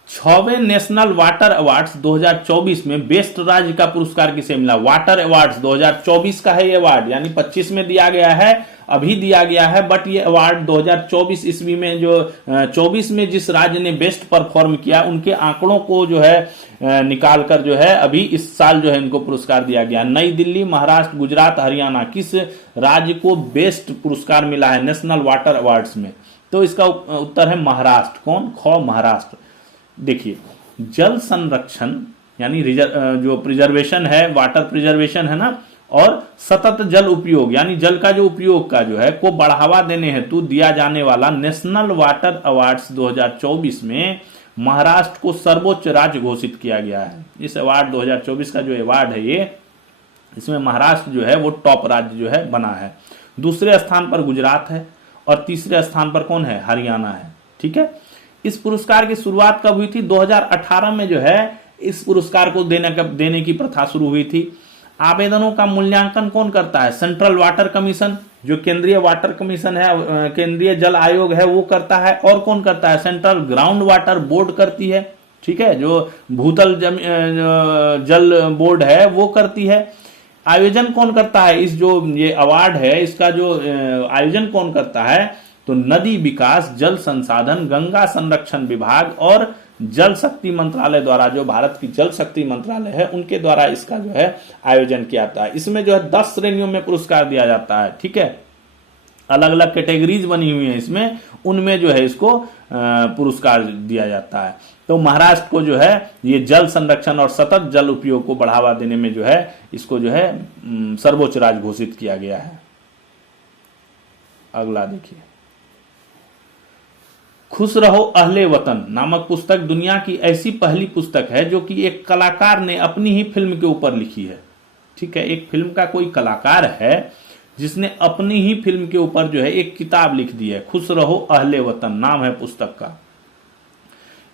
6वें नेशनल वाटर अवार्ड्स 2024 में बेस्ट राज्य का पुरस्कार किसे मिला? वाटर अवार्ड्स 2024 का है ये अवार्ड, यानी 25 में दिया गया है, अभी दिया गया है, बट ये अवार्ड 2024 ईस्वी में जो 24 में जिस राज्य ने बेस्ट परफॉर्म किया उनके आंकड़ों को जो है निकाल कर जो है अभी इस साल जो है इनको पुरस्कार दिया गया। नई दिल्ली, महाराष्ट्र, गुजरात, हरियाणा, किस राज्य को बेस्ट पुरस्कार मिला है नेशनल वाटर अवार्ड्स में? तो इसका उत्तर है महाराष्ट्र। कौन? महाराष्ट्र। देखिए, जल संरक्षण यानी जो प्रिजर्वेशन है, वाटर प्रिजर्वेशन है ना, और सतत जल उपयोग यानी जल का जो उपयोग का जो है को बढ़ावा देने हेतु दिया जाने वाला नेशनल वाटर अवार्ड्स 2024 में महाराष्ट्र को सर्वोच्च राज्य घोषित किया गया है। इस अवार्ड 2024 का जो अवार्ड है ये, इसमें महाराष्ट्र जो है वो टॉप राज्य जो है बना है। दूसरे स्थान पर गुजरात है और तीसरे स्थान पर कौन है? हरियाणा है। ठीक है, इस पुरस्कार की शुरुआत कब हुई थी? 2018 में जो है इस पुरस्कार को देने की प्रथा शुरू हुई थी। आवेदनों का मूल्यांकन कौन करता है? सेंट्रल वाटर कमीशन, जो केंद्रीय वाटर कमीशन है, केंद्रीय जल आयोग है, वो करता है। और कौन करता है? सेंट्रल ग्राउंड वाटर बोर्ड करती है। ठीक है, जो भूतल जल बोर्ड है वो करती है। आयोजन कौन करता है? इस जो ये अवार्ड है इसका जो आयोजन कौन करता है? तो नदी विकास, जल संसाधन, गंगा संरक्षण विभाग और जल शक्ति मंत्रालय द्वारा, जो भारत की जल शक्ति मंत्रालय है उनके द्वारा इसका जो है आयोजन किया जाता है। इसमें जो है 10 श्रेणियों में पुरस्कार दिया जाता है। ठीक है, अलग अलग कैटेगरीज बनी हुई है इसमें, उनमें जो है इसको पुरस्कार दिया जाता है। तो महाराष्ट्र को जो है ये जल संरक्षण और सतत जल उपयोग को बढ़ावा देने में जो है इसको जो है सर्वोच्च राज्य घोषित किया गया है। अगला देखिए, खुश रहो अहले वतन नामक पुस्तक दुनिया की ऐसी पहली पुस्तक है जो कि एक कलाकार ने अपनी ही फिल्म के ऊपर लिखी है। ठीक है, एक फिल्म का कोई कलाकार है जिसने अपनी ही फिल्म के ऊपर जो है एक किताब लिख दी है। खुश रहो अहले वतन नाम है पुस्तक का।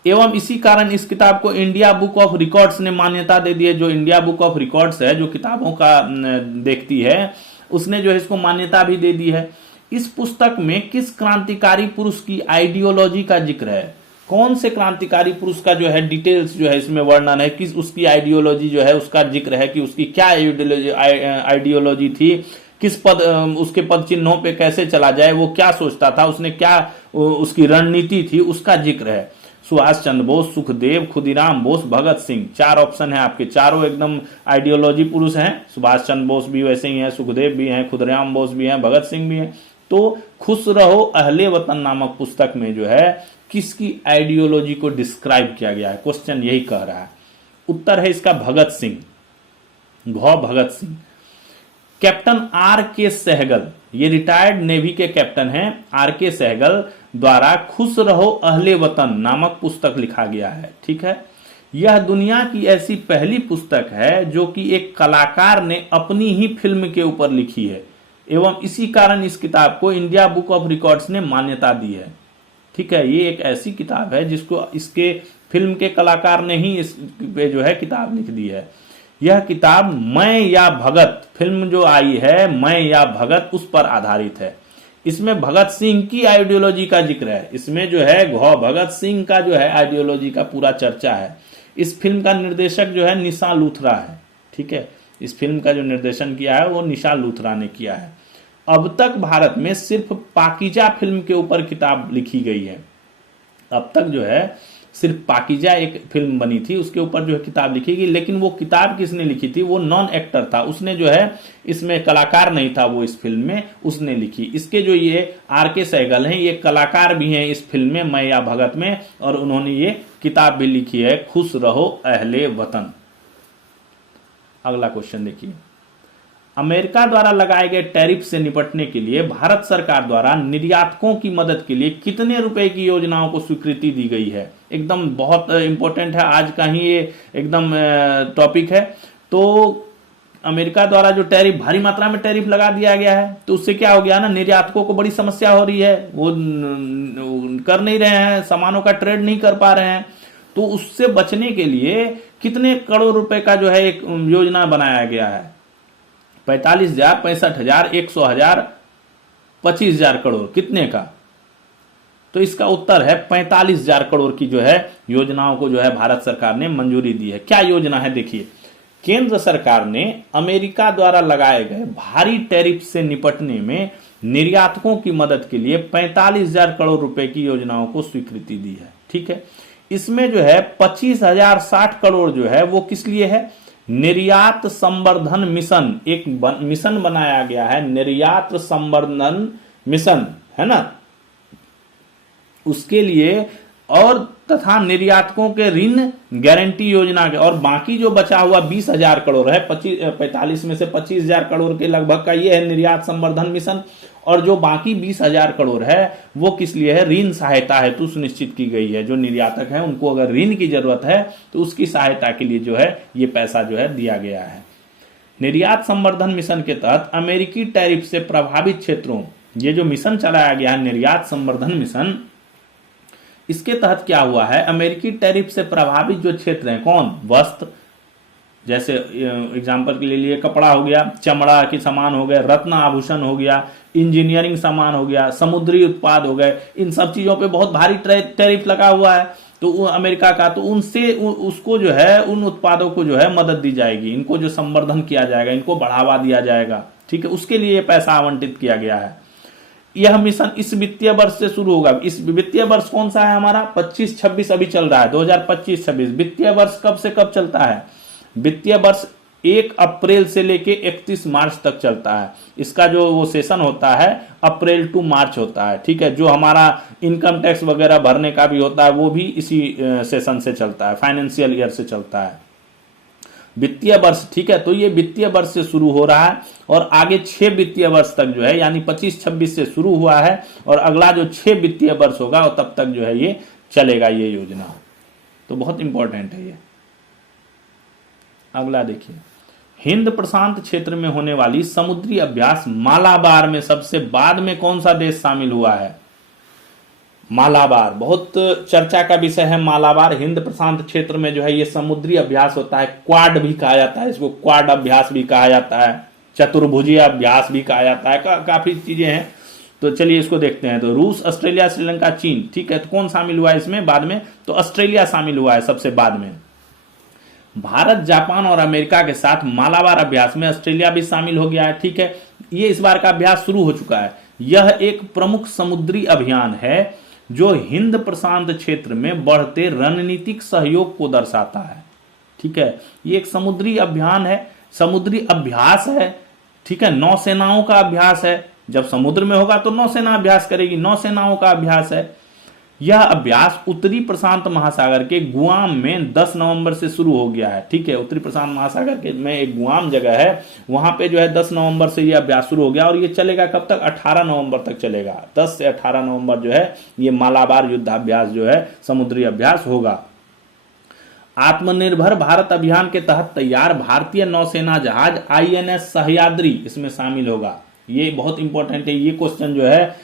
एवं इसी कारण इस किताब को इंडिया बुक ऑफ रिकॉर्ड्स ने मान्यता दे दी है। जो इंडिया बुक ऑफ रिकॉर्ड्स है, जो किताबों का देखती है, उसने जो है इसको मान्यता भी दे दी है। इस पुस्तक में किस क्रांतिकारी पुरुष की आइडियोलॉजी का जिक्र है? कौन से क्रांतिकारी पुरुष का जो है डिटेल्स जो है इसमें वर्णन है, किस उसकी आइडियोलॉजी जो है उसका जिक्र है कि उसकी क्या आइडियोलॉजी थी, किस पद उसके पद चिन्हों पे कैसे चला जाए, वो क्या सोचता था, उसने क्या उसकी रणनीति थी, उसका जिक्र है। सुभाष चंद्र बोस, सुखदेव, खुदीराम बोस, भगत सिंह। 4 ऑप्शन है आपके, चारों एकदम आइडियोलॉजी पुरुष हैं। सुभाष चंद्र बोस भी वैसे ही हैं, सुखदेव भी हैं, खुदीराम बोस भी हैं, भगत सिंह भी हैं। तो खुश रहो अहले वतन नामक पुस्तक में जो है किसकी आइडियोलॉजी को डिस्क्राइब किया गया है? क्वेश्चन यही कह रहा है। उत्तर है इसका भगत सिंह, घ भगत सिंह। कैप्टन आर के सहगल, ये रिटायर्ड नेवी के कैप्टन हैं, आर के सहगल द्वारा खुश रहो अहले वतन नामक पुस्तक लिखा गया है। ठीक है, यह दुनिया की ऐसी पहली पुस्तक है जो कि एक कलाकार ने अपनी ही फिल्म के ऊपर लिखी है एवं इसी कारण इस किताब को इंडिया बुक ऑफ रिकॉर्ड्स ने मान्यता दी है। ठीक है, ये एक ऐसी किताब है जिसको इसके फिल्म के कलाकार ने ही इस पे जो है किताब लिख दी है। यह किताब मैं या भगत, फिल्म जो आई है मैं या भगत, उस पर आधारित है। इसमें भगत सिंह की आइडियोलॉजी का जिक्र है। इसमें जो है घ भगत सिंह का जो है आइडियोलॉजी का पूरा चर्चा है। इस फिल्म का निर्देशक जो है निशा लूथरा है। ठीक है, इस फिल्म का जो निर्देशन किया है वो निशा लूथरा ने किया है। अब तक भारत में सिर्फ पाकीजा फिल्म के ऊपर किताब लिखी गई है। अब तक जो है सिर्फ पाकीजा एक फिल्म बनी थी, उसके ऊपर जो है किताब लिखी गई, लेकिन वो किताब किसने लिखी थी? वो नॉन एक्टर था, उसने जो है इसमें कलाकार नहीं था, वो इस फिल्म में उसने लिखी। इसके जो ये आर के सहगल हैं, ये कलाकार भी हैं इस फिल्म में मैं या भगत में, और उन्होंने ये किताब भी लिखी है, खुश रहो अहले वतन। अगला क्वेश्चन देखिए, अमेरिका द्वारा लगाए गए टैरिफ से निपटने के लिए भारत सरकार द्वारा निर्यातकों की मदद के लिए कितने रुपए की योजनाओं को स्वीकृति दी गई है? एकदम बहुत इंपॉर्टेंट है, आज का ही ये एकदम टॉपिक है। तो अमेरिका द्वारा जो टैरिफ, भारी मात्रा में टैरिफ लगा दिया गया है, तो उससे क्या हो गया ना, निर्यातकों को बड़ी समस्या हो रही है, वो कर नहीं रहे हैं, सामानों का ट्रेड नहीं कर पा रहे हैं। तो उससे बचने के लिए कितने करोड़ रुपए का जो है एक योजना बनाया गया है? 45,000, 65,000, 100,000, 25,000 करोड़, कितने का? तो इसका उत्तर है 45,000 करोड़ की जो है योजनाओं को जो है भारत सरकार ने मंजूरी दी है। क्या योजना है देखिए, केंद्र सरकार ने अमेरिका द्वारा लगाए गए भारी टैरिफ से निपटने में निर्यातकों की मदद के लिए 45,000 करोड़ रुपए की योजनाओं को स्वीकृति दी है। ठीक है, इसमें जो है 25,060 करोड़ जो है वो किस लिए है? निर्यात संवर्धन मिशन, एक मिशन बनाया गया है, निर्यात संवर्धन मिशन, है ना, उसके लिए, और तथा निर्यातकों के ऋण गारंटी योजना के, और बाकी जो बचा हुआ 20,000 करोड़ है, 45 में से 25,000 करोड़ के लगभग का ये है निर्यात संवर्धन मिशन, और जो बाकी 20,000 करोड़ है वो किस लिए है? ऋण सहायता हेतु सुनिश्चित की गई है। जो निर्यातक है उनको अगर ऋण की जरूरत है तो उसकी सहायता के लिए जो है ये पैसा जो है दिया गया है। निर्यात संवर्धन मिशन के तहत अमेरिकी टैरिफ से प्रभावित क्षेत्रों, ये जो मिशन चलाया गया है निर्यात संवर्धन मिशन, इसके तहत क्या हुआ है? अमेरिकी टैरिफ से प्रभावित जो क्षेत्र हैं, कौन? वस्त्र, जैसे एग्जाम्पल के लिए कपड़ा हो गया, चमड़ा के सामान हो गए, रत्न आभूषण हो गया, इंजीनियरिंग सामान हो गया, समुद्री उत्पाद हो गए, इन सब चीजों पे बहुत भारी टैरिफ लगा हुआ है तो अमेरिका का, तो उनसे उसको जो है उन उत्पादों को जो है मदद दी जाएगी, इनको जो संवर्धन किया जाएगा, इनको बढ़ावा दिया जाएगा। ठीक है, उसके लिए ये पैसा आवंटित किया गया है। यह मिशन इस वित्तीय वर्ष से शुरू होगा। इस वित्तीय वर्ष कौन सा है हमारा? 25-26 अभी चल रहा है, 2025-26 वित्तीय वर्ष कब से कब चलता है? वित्तीय वर्ष 1 अप्रैल से लेके 31 मार्च तक चलता है। इसका जो वो सेशन होता है अप्रैल टू मार्च होता है। ठीक है, जो हमारा इनकम टैक्स वगैरह भरने का भी होता है वो भी इसी सेशन से चलता है, फाइनेंशियल ईयर से चलता है वित्तीय वर्ष। ठीक है, तो ये वित्तीय वर्ष से शुरू हो रहा है और आगे 6 वित्तीय वर्ष तक जो है, यानी 25-26 से शुरू हुआ है और अगला जो 6 वित्तीय वर्ष होगा और तब तक जो है ये चलेगा ये योजना। तो बहुत इंपॉर्टेंट है ये। अगला देखिए, हिंद प्रशांत क्षेत्र में होने वाली समुद्री अभ्यास मालाबार में सबसे बाद में कौन सा देश शामिल हुआ है? मालाबार बहुत चर्चा का विषय है। मालाबार हिंद प्रशांत क्षेत्र में जो है ये समुद्री अभ्यास होता है, क्वाड भी कहा जाता है इसको, क्वाड अभ्यास भी कहा जाता है, चतुर्भुजीय अभ्यास भी कहा जाता है, काफी चीजें हैं। तो चलिए इसको देखते हैं। तो रूस, ऑस्ट्रेलिया, श्रीलंका, चीन। ठीक है, तो कौन शामिल हुआ है इसमें बाद में? तो ऑस्ट्रेलिया शामिल हुआ है सबसे बाद में। भारत, जापान और अमेरिका के साथ मालाबार अभ्यास में ऑस्ट्रेलिया भी शामिल हो गया है। ठीक है, ये इस बार का अभ्यास शुरू हो चुका है। यह एक प्रमुख समुद्री अभियान है जो हिंद प्रशांत क्षेत्र में बढ़ते रणनीतिक सहयोग को दर्शाता है। ठीक है, ये एक समुद्री अभियान है, समुद्री अभ्यास है। ठीक है, नौसेनाओं का अभ्यास है। जब समुद्र में होगा तो नौसेना अभ्यास करेगी, नौसेनाओं का अभ्यास है। यह अभ्यास उत्तरी प्रशांत महासागर के गुआम में 10 नवंबर से शुरू हो गया है। ठीक है, उत्तरी प्रशांत महासागर के में एक गुआम जगह है, वहां पे जो है 10 नवंबर से यह अभ्यास शुरू हो गया और ये चलेगा कब तक? 18 नवंबर तक चलेगा। 10 से 18 नवंबर जो है ये मालाबार युद्धाभ्यास जो है समुद्री अभ्यास होगा। आत्मनिर्भर भारत अभियान के तहत तैयार भारतीय नौसेना जहाज INS सह्याद्री इसमें शामिल होगा। ये बहुत इंपॉर्टेंट है, ये क्वेश्चन जो है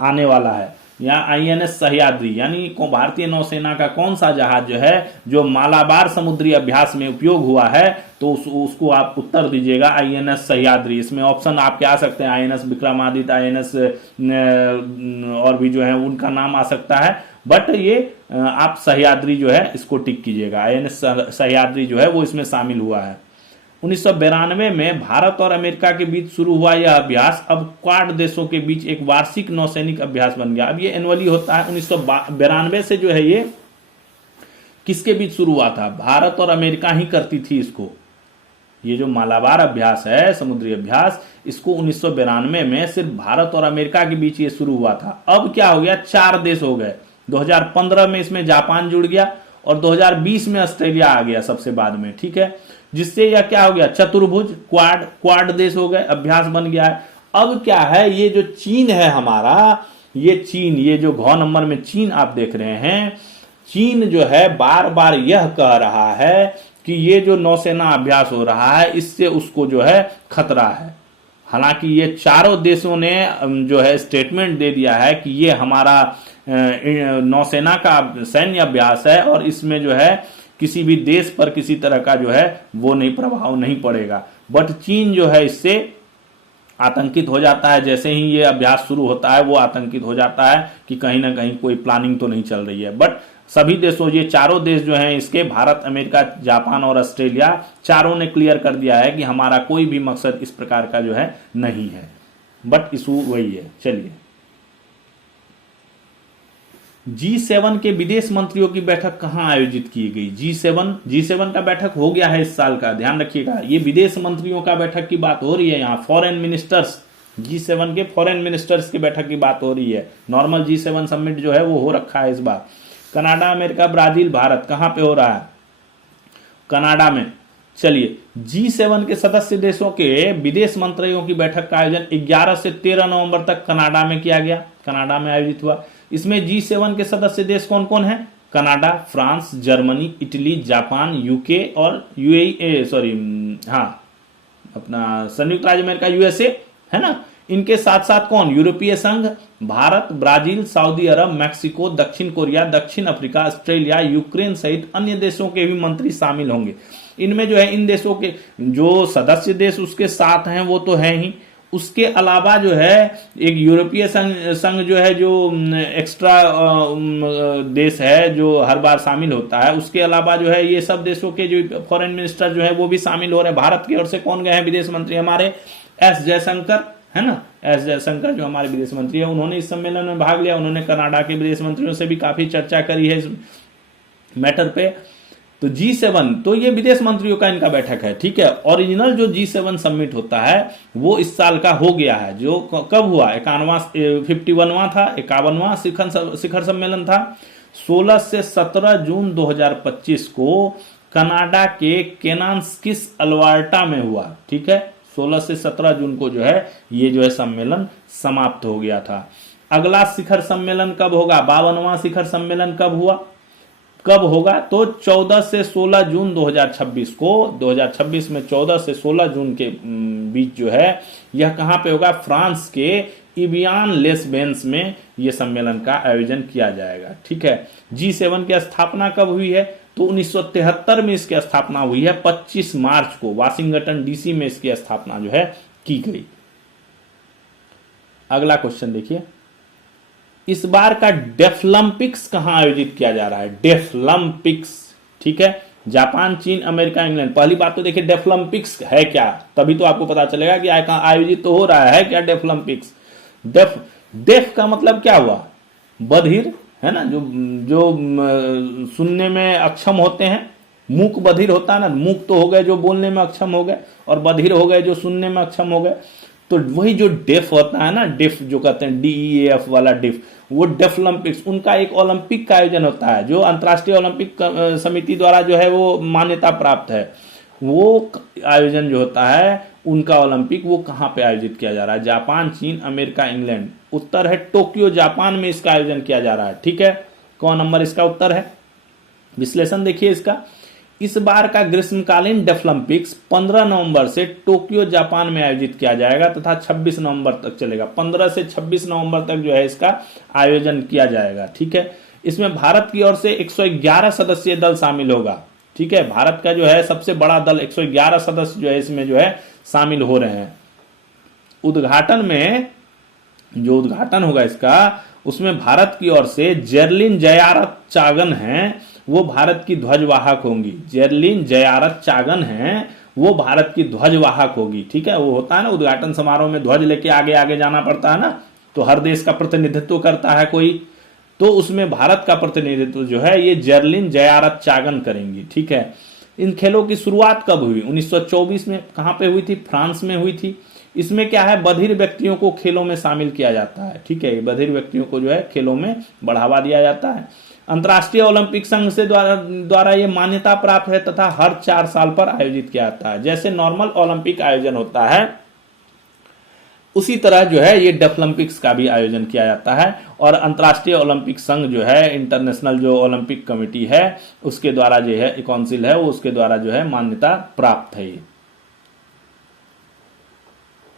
आने वाला है। यहाँ INS सह्याद्री यानी भारतीय नौसेना का कौन सा जहाज जो है जो मालाबार समुद्री अभ्यास में उपयोग हुआ है, तो उसको आप उत्तर दीजिएगा INS सह्याद्री। इसमें ऑप्शन आपके आ सकते हैं INS विक्रमादित्य, INS और भी जो है उनका नाम आ सकता है, बट ये आप सह्याद्री जो है इसको टिक कीजिएगा। INS सह्याद्री जो है वो इसमें शामिल हुआ है। 1992 में भारत और अमेरिका के बीच शुरू हुआ यह अभ्यास अब क्वाड देशों के बीच एक वार्षिक नौसैनिक अभ्यास बन गया। अब ये एनुअली होता है। 1992 से जो है ये किसके बीच शुरू हुआ था? भारत और अमेरिका ही करती थी इसको। ये जो मालाबार अभ्यास है समुद्री अभ्यास, इसको 1992 में सिर्फ भारत और अमेरिका के बीच ये शुरू हुआ था। अब क्या हो गया? 4 देश हो गए। 2015 में इसमें जापान जुड़ गया और 2020 में ऑस्ट्रेलिया आ गया सबसे बाद में। ठीक है, जिससे यह क्या हो गया? चतुर्भुज क्वाड देश हो गए, अभ्यास बन गया है। अब क्या है? ये जो चीन है हमारा, ये चीन, ये जो घ नंबर में चीन आप देख रहे हैं, चीन जो है बार बार यह कह रहा है कि ये जो नौसेना अभ्यास हो रहा है इससे उसको जो है खतरा है। हालांकि ये चारों देशों ने जो है स्टेटमेंट दे दिया है कि ये हमारा नौसेना का सैन्य अभ्यास है और इसमें जो है किसी भी देश पर किसी तरह का जो है वो नहीं प्रभाव नहीं पड़ेगा। बट चीन जो है इससे आतंकित हो जाता है। जैसे ही ये अभ्यास शुरू होता है वो आतंकित हो जाता है कि कहीं ना कहीं कोई प्लानिंग तो नहीं चल रही है। बट सभी देशों, ये चारों देश जो हैं इसके, भारत, अमेरिका, जापान और ऑस्ट्रेलिया, चारों ने क्लियर कर दिया है कि हमारा कोई भी मकसद इस प्रकार का जो है नहीं है। बट इशू वही है। चलिए, G7 के विदेश मंत्रियों की बैठक कहां आयोजित की गई? G7 का बैठक हो गया है इस साल का, ध्यान रखिएगा। ये विदेश मंत्रियों का बैठक की बात हो रही है यहाँ, फॉरेन मिनिस्टर्स, G7 के फॉरेन मिनिस्टर्स की बैठक की बात हो रही है। नॉर्मल G7 समिट जो है वो हो रखा है इस बार। कनाडा, अमेरिका, ब्राजील, भारत, कहां पे हो रहा है? कनाडा में। चलिए, G7 के सदस्य देशों के विदेश मंत्रियों की बैठक का आयोजन 11 से 13 नवंबर तक कनाडा में किया गया, कनाडा में आयोजित हुआ। इसमें G7 के सदस्य देश कौन कौन है? Canada, France, Germany, Italy, Japan, UK और अपना संयुक्त राज्य अमेरिका, USA है ना। इनके साथ साथ कौन? यूरोपीय संघ, भारत, ब्राजील, सऊदी अरब, मैक्सिको, दक्षिण कोरिया, दक्षिण अफ्रीका, ऑस्ट्रेलिया, यूक्रेन सहित अन्य देशों के भी मंत्री शामिल होंगे। इनमें जो है इन देशों के जो सदस्य देश उसके साथ हैं वो तो है ही, उसके अलावा जो है एक यूरोपीय संघ जो है, जो एक्स्ट्रा देश है जो हर बार शामिल होता है, उसके अलावा जो है ये सब देशों के जो फॉरेन मिनिस्टर जो है वो भी शामिल हो रहे हैं। भारत की ओर से कौन गए हैं विदेश मंत्री? हमारे S जयशंकर है ना, S जयशंकर जो हमारे विदेश मंत्री है, उन्होंने इस सम्मेलन में भाग लिया। उन्होंने कनाडा के विदेश मंत्रियों से भी काफी चर्चा करी है इस मैटर पे। तो G7, तो ये विदेश मंत्रियों का इनका बैठक है। ठीक है, ओरिजिनल जो G7 समिट होता है वो इस साल का हो गया है। जो कब हुआ? 51वां था, 51वां शिखर सम्मेलन था। 16 से 17 जून 2025 को कनाडा के केनास्किस अल्बर्टा में हुआ। ठीक है, 16 से 17 जून को जो है ये जो है सम्मेलन समाप्त हो गया था। अगला शिखर सम्मेलन कब होगा? 52वां शिखर सम्मेलन कब होगा? तो 14 से 16 जून 2026 को, 2026 में 14 से 16 जून के बीच जो है यह कहां पे होगा? फ्रांस के इवियान लेस बेंस में यह सम्मेलन का आयोजन किया जाएगा। ठीक है, G7 की स्थापना कब हुई है? तो 1973 में इसकी स्थापना हुई है। 25 मार्च को वाशिंगटन DC में इसकी स्थापना जो है की गई। अगला क्वेश्चन देखिए, इस बार का डेफलंपिक्स कहां आयोजित किया जा रहा है? डेफलंपिक्स, ठीक है, जापान, चीन, अमेरिका, इंग्लैंड। पहली बात तो देखिए डेफलंपिक्स है क्या, तभी तो आपको पता चलेगा कि आयोजित तो हो रहा है क्या डेफलंपिक्स। डेफ का मतलब क्या हुआ? बधिर है ना, जो सुनने में अक्षम होते हैं। मूक बधिर होता है ना, मूक तो हो गए जो बोलने में अक्षम हो गए, और बधिर हो गए जो सुनने में अक्षम हो गए। तो वही जो डेफ होता है ना, डेफ जो कहते हैं DEAF वाला डेफ, वो डेफ ओलंपिक्स, उनका एक ओलंपिक का आयोजन होता है जो अंतर्राष्ट्रीय ओलंपिक समिति द्वारा जो है वो मान्यता प्राप्त है। वो आयोजन जो होता है उनका ओलंपिक, वो कहाँ पे आयोजित किया जा रहा है? जापान, चीन, अमेरिका, इंग्लैंड। उत्तर है टोक्यो, जापान में इसका आयोजन किया जा रहा है। ठीक है, कौन नंबर इसका उत्तर है? विश्लेषण देखिए इसका। इस बार का ग्रीष्मकालीन डेफोलंपिक्स 15 नवंबर से टोक्यो, जापान में आयोजित किया जाएगा तथा 26 नवंबर तक चलेगा। 15 से 26 नवंबर तक जो है इसका आयोजन किया जाएगा। ठीक है, इसमें भारत की ओर से 111 सदस्यीय दल शामिल होगा। ठीक है, भारत का जो है सबसे बड़ा दल, 111 सदस्य जो है इसमें जो है शामिल हो रहे हैं। उद्घाटन में जो उद्घाटन होगा इसका, उसमें भारत की ओर से जेरलिन जयारत चागन हैं, वो भारत की ध्वजवाहक होंगी। जेरलिन जयारत चागन हैं, वो भारत की ध्वजवाहक होगी। ठीक है, वो होता है ना उद्घाटन समारोह में ध्वज लेके आगे आगे जाना पड़ता है ना, तो हर देश का प्रतिनिधित्व करता है कोई, तो उसमें भारत का प्रतिनिधित्व जो है ये जेरलिन जयारत चागन करेंगी। ठीक है, इन खेलों की शुरुआत कब हुई? 1924 में। कहां पे हुई थी? फ्रांस में हुई थी। इसमें क्या है, बधिर व्यक्तियों को खेलों में शामिल किया जाता है। ठीक है, बधिर व्यक्तियों को जो है खेलों में बढ़ावा दिया जाता है। अंतर्राष्ट्रीय ओलंपिक संघ से द्वारा ये मान्यता प्राप्त है तथा हर 4 साल पर आयोजित किया जाता है। जैसे नॉर्मल ओलंपिक आयोजन होता है उसी तरह जो है ये डेफोलंपिक्स का भी आयोजन किया जाता है, और अंतर्राष्ट्रीय ओलंपिक संघ जो है, इंटरनेशनल जो ओलंपिक कमेटी है उसके द्वारा जो है, काउंसिल है वो, उसके द्वारा जो है मान्यता प्राप्त है।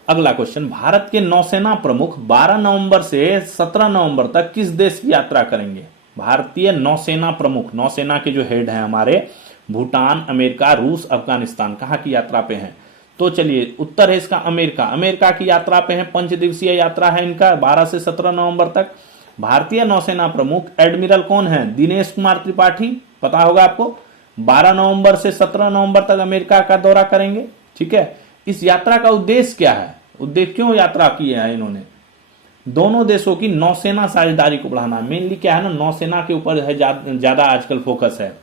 अगला क्वेश्चन, भारत के नौसेना प्रमुख 12 नवंबर से 17 नवंबर तक किस देश की यात्रा करेंगे? भारतीय नौसेना प्रमुख, नौसेना के जो हेड हैं हमारे, भूटान, अमेरिका, रूस, अफगानिस्तान, कहाँ की यात्रा पे हैं? तो चलिए उत्तर है इसका अमेरिका। अमेरिका की यात्रा पे हैं, 5 दिवसीय यात्रा है इनका 12 से 17 नवंबर तक। भारतीय नौसेना प्रमुख एडमिरल कौन है? दिनेश कुमार त्रिपाठी, पता होगा आपको। 12 नवंबर से 17 नवंबर तक अमेरिका का दौरा करेंगे। ठीक है, इस यात्रा का उद्देश्य क्या है? उद्देश्य क्यों यात्रा की है इन्होंने? दोनों देशों की नौसेना साझेदारी को बढ़ाना। मेनली क्या है ना, नौसेना के ऊपर है ज्यादा आजकल फोकस है,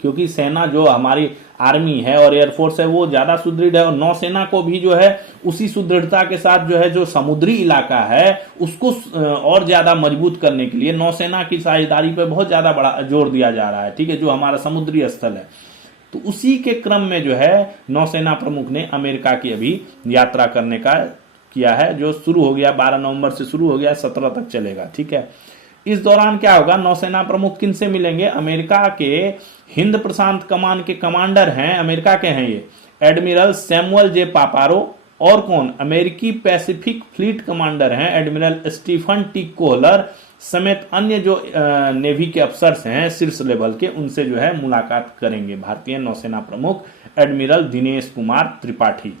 क्योंकि सेना जो हमारी आर्मी है और एयरफोर्स है वो ज्यादा सुदृढ़ है, और नौसेना को भी जो है उसी सुदृढ़ता के साथ जो है जो समुद्री इलाका है उसको और ज्यादा मजबूत करने के लिए नौसेना की साझेदारी पे बहुत ज्यादा बड़ा जोर दिया जा रहा है। ठीक है, जो हमारा समुद्री स्थल है, तो उसी के क्रम में जो है नौसेना प्रमुख ने अमेरिका की अभी यात्रा करने का किया है, जो शुरू हो गया 12 नवंबर से शुरू हो गया, 17 तक चलेगा। ठीक है, इस दौरान क्या होगा, नौसेना प्रमुख किन से मिलेंगे? अमेरिका के हिंद प्रशांत कमान के कमांडर हैं, अमेरिका के हैं ये, एडमिरल सैमुअल जे पापारो, और कौन? अमेरिकी पैसिफिक फ्लीट कमांडर हैं एडमिरल स्टीफन टी कोहलर, समेत अन्य जो नेवी के अफसर्स हैं शीर्ष लेवल के, उनसे जो है मुलाकात करेंगे भारतीय नौसेना प्रमुख एडमिरल दिनेश कुमार त्रिपाठी।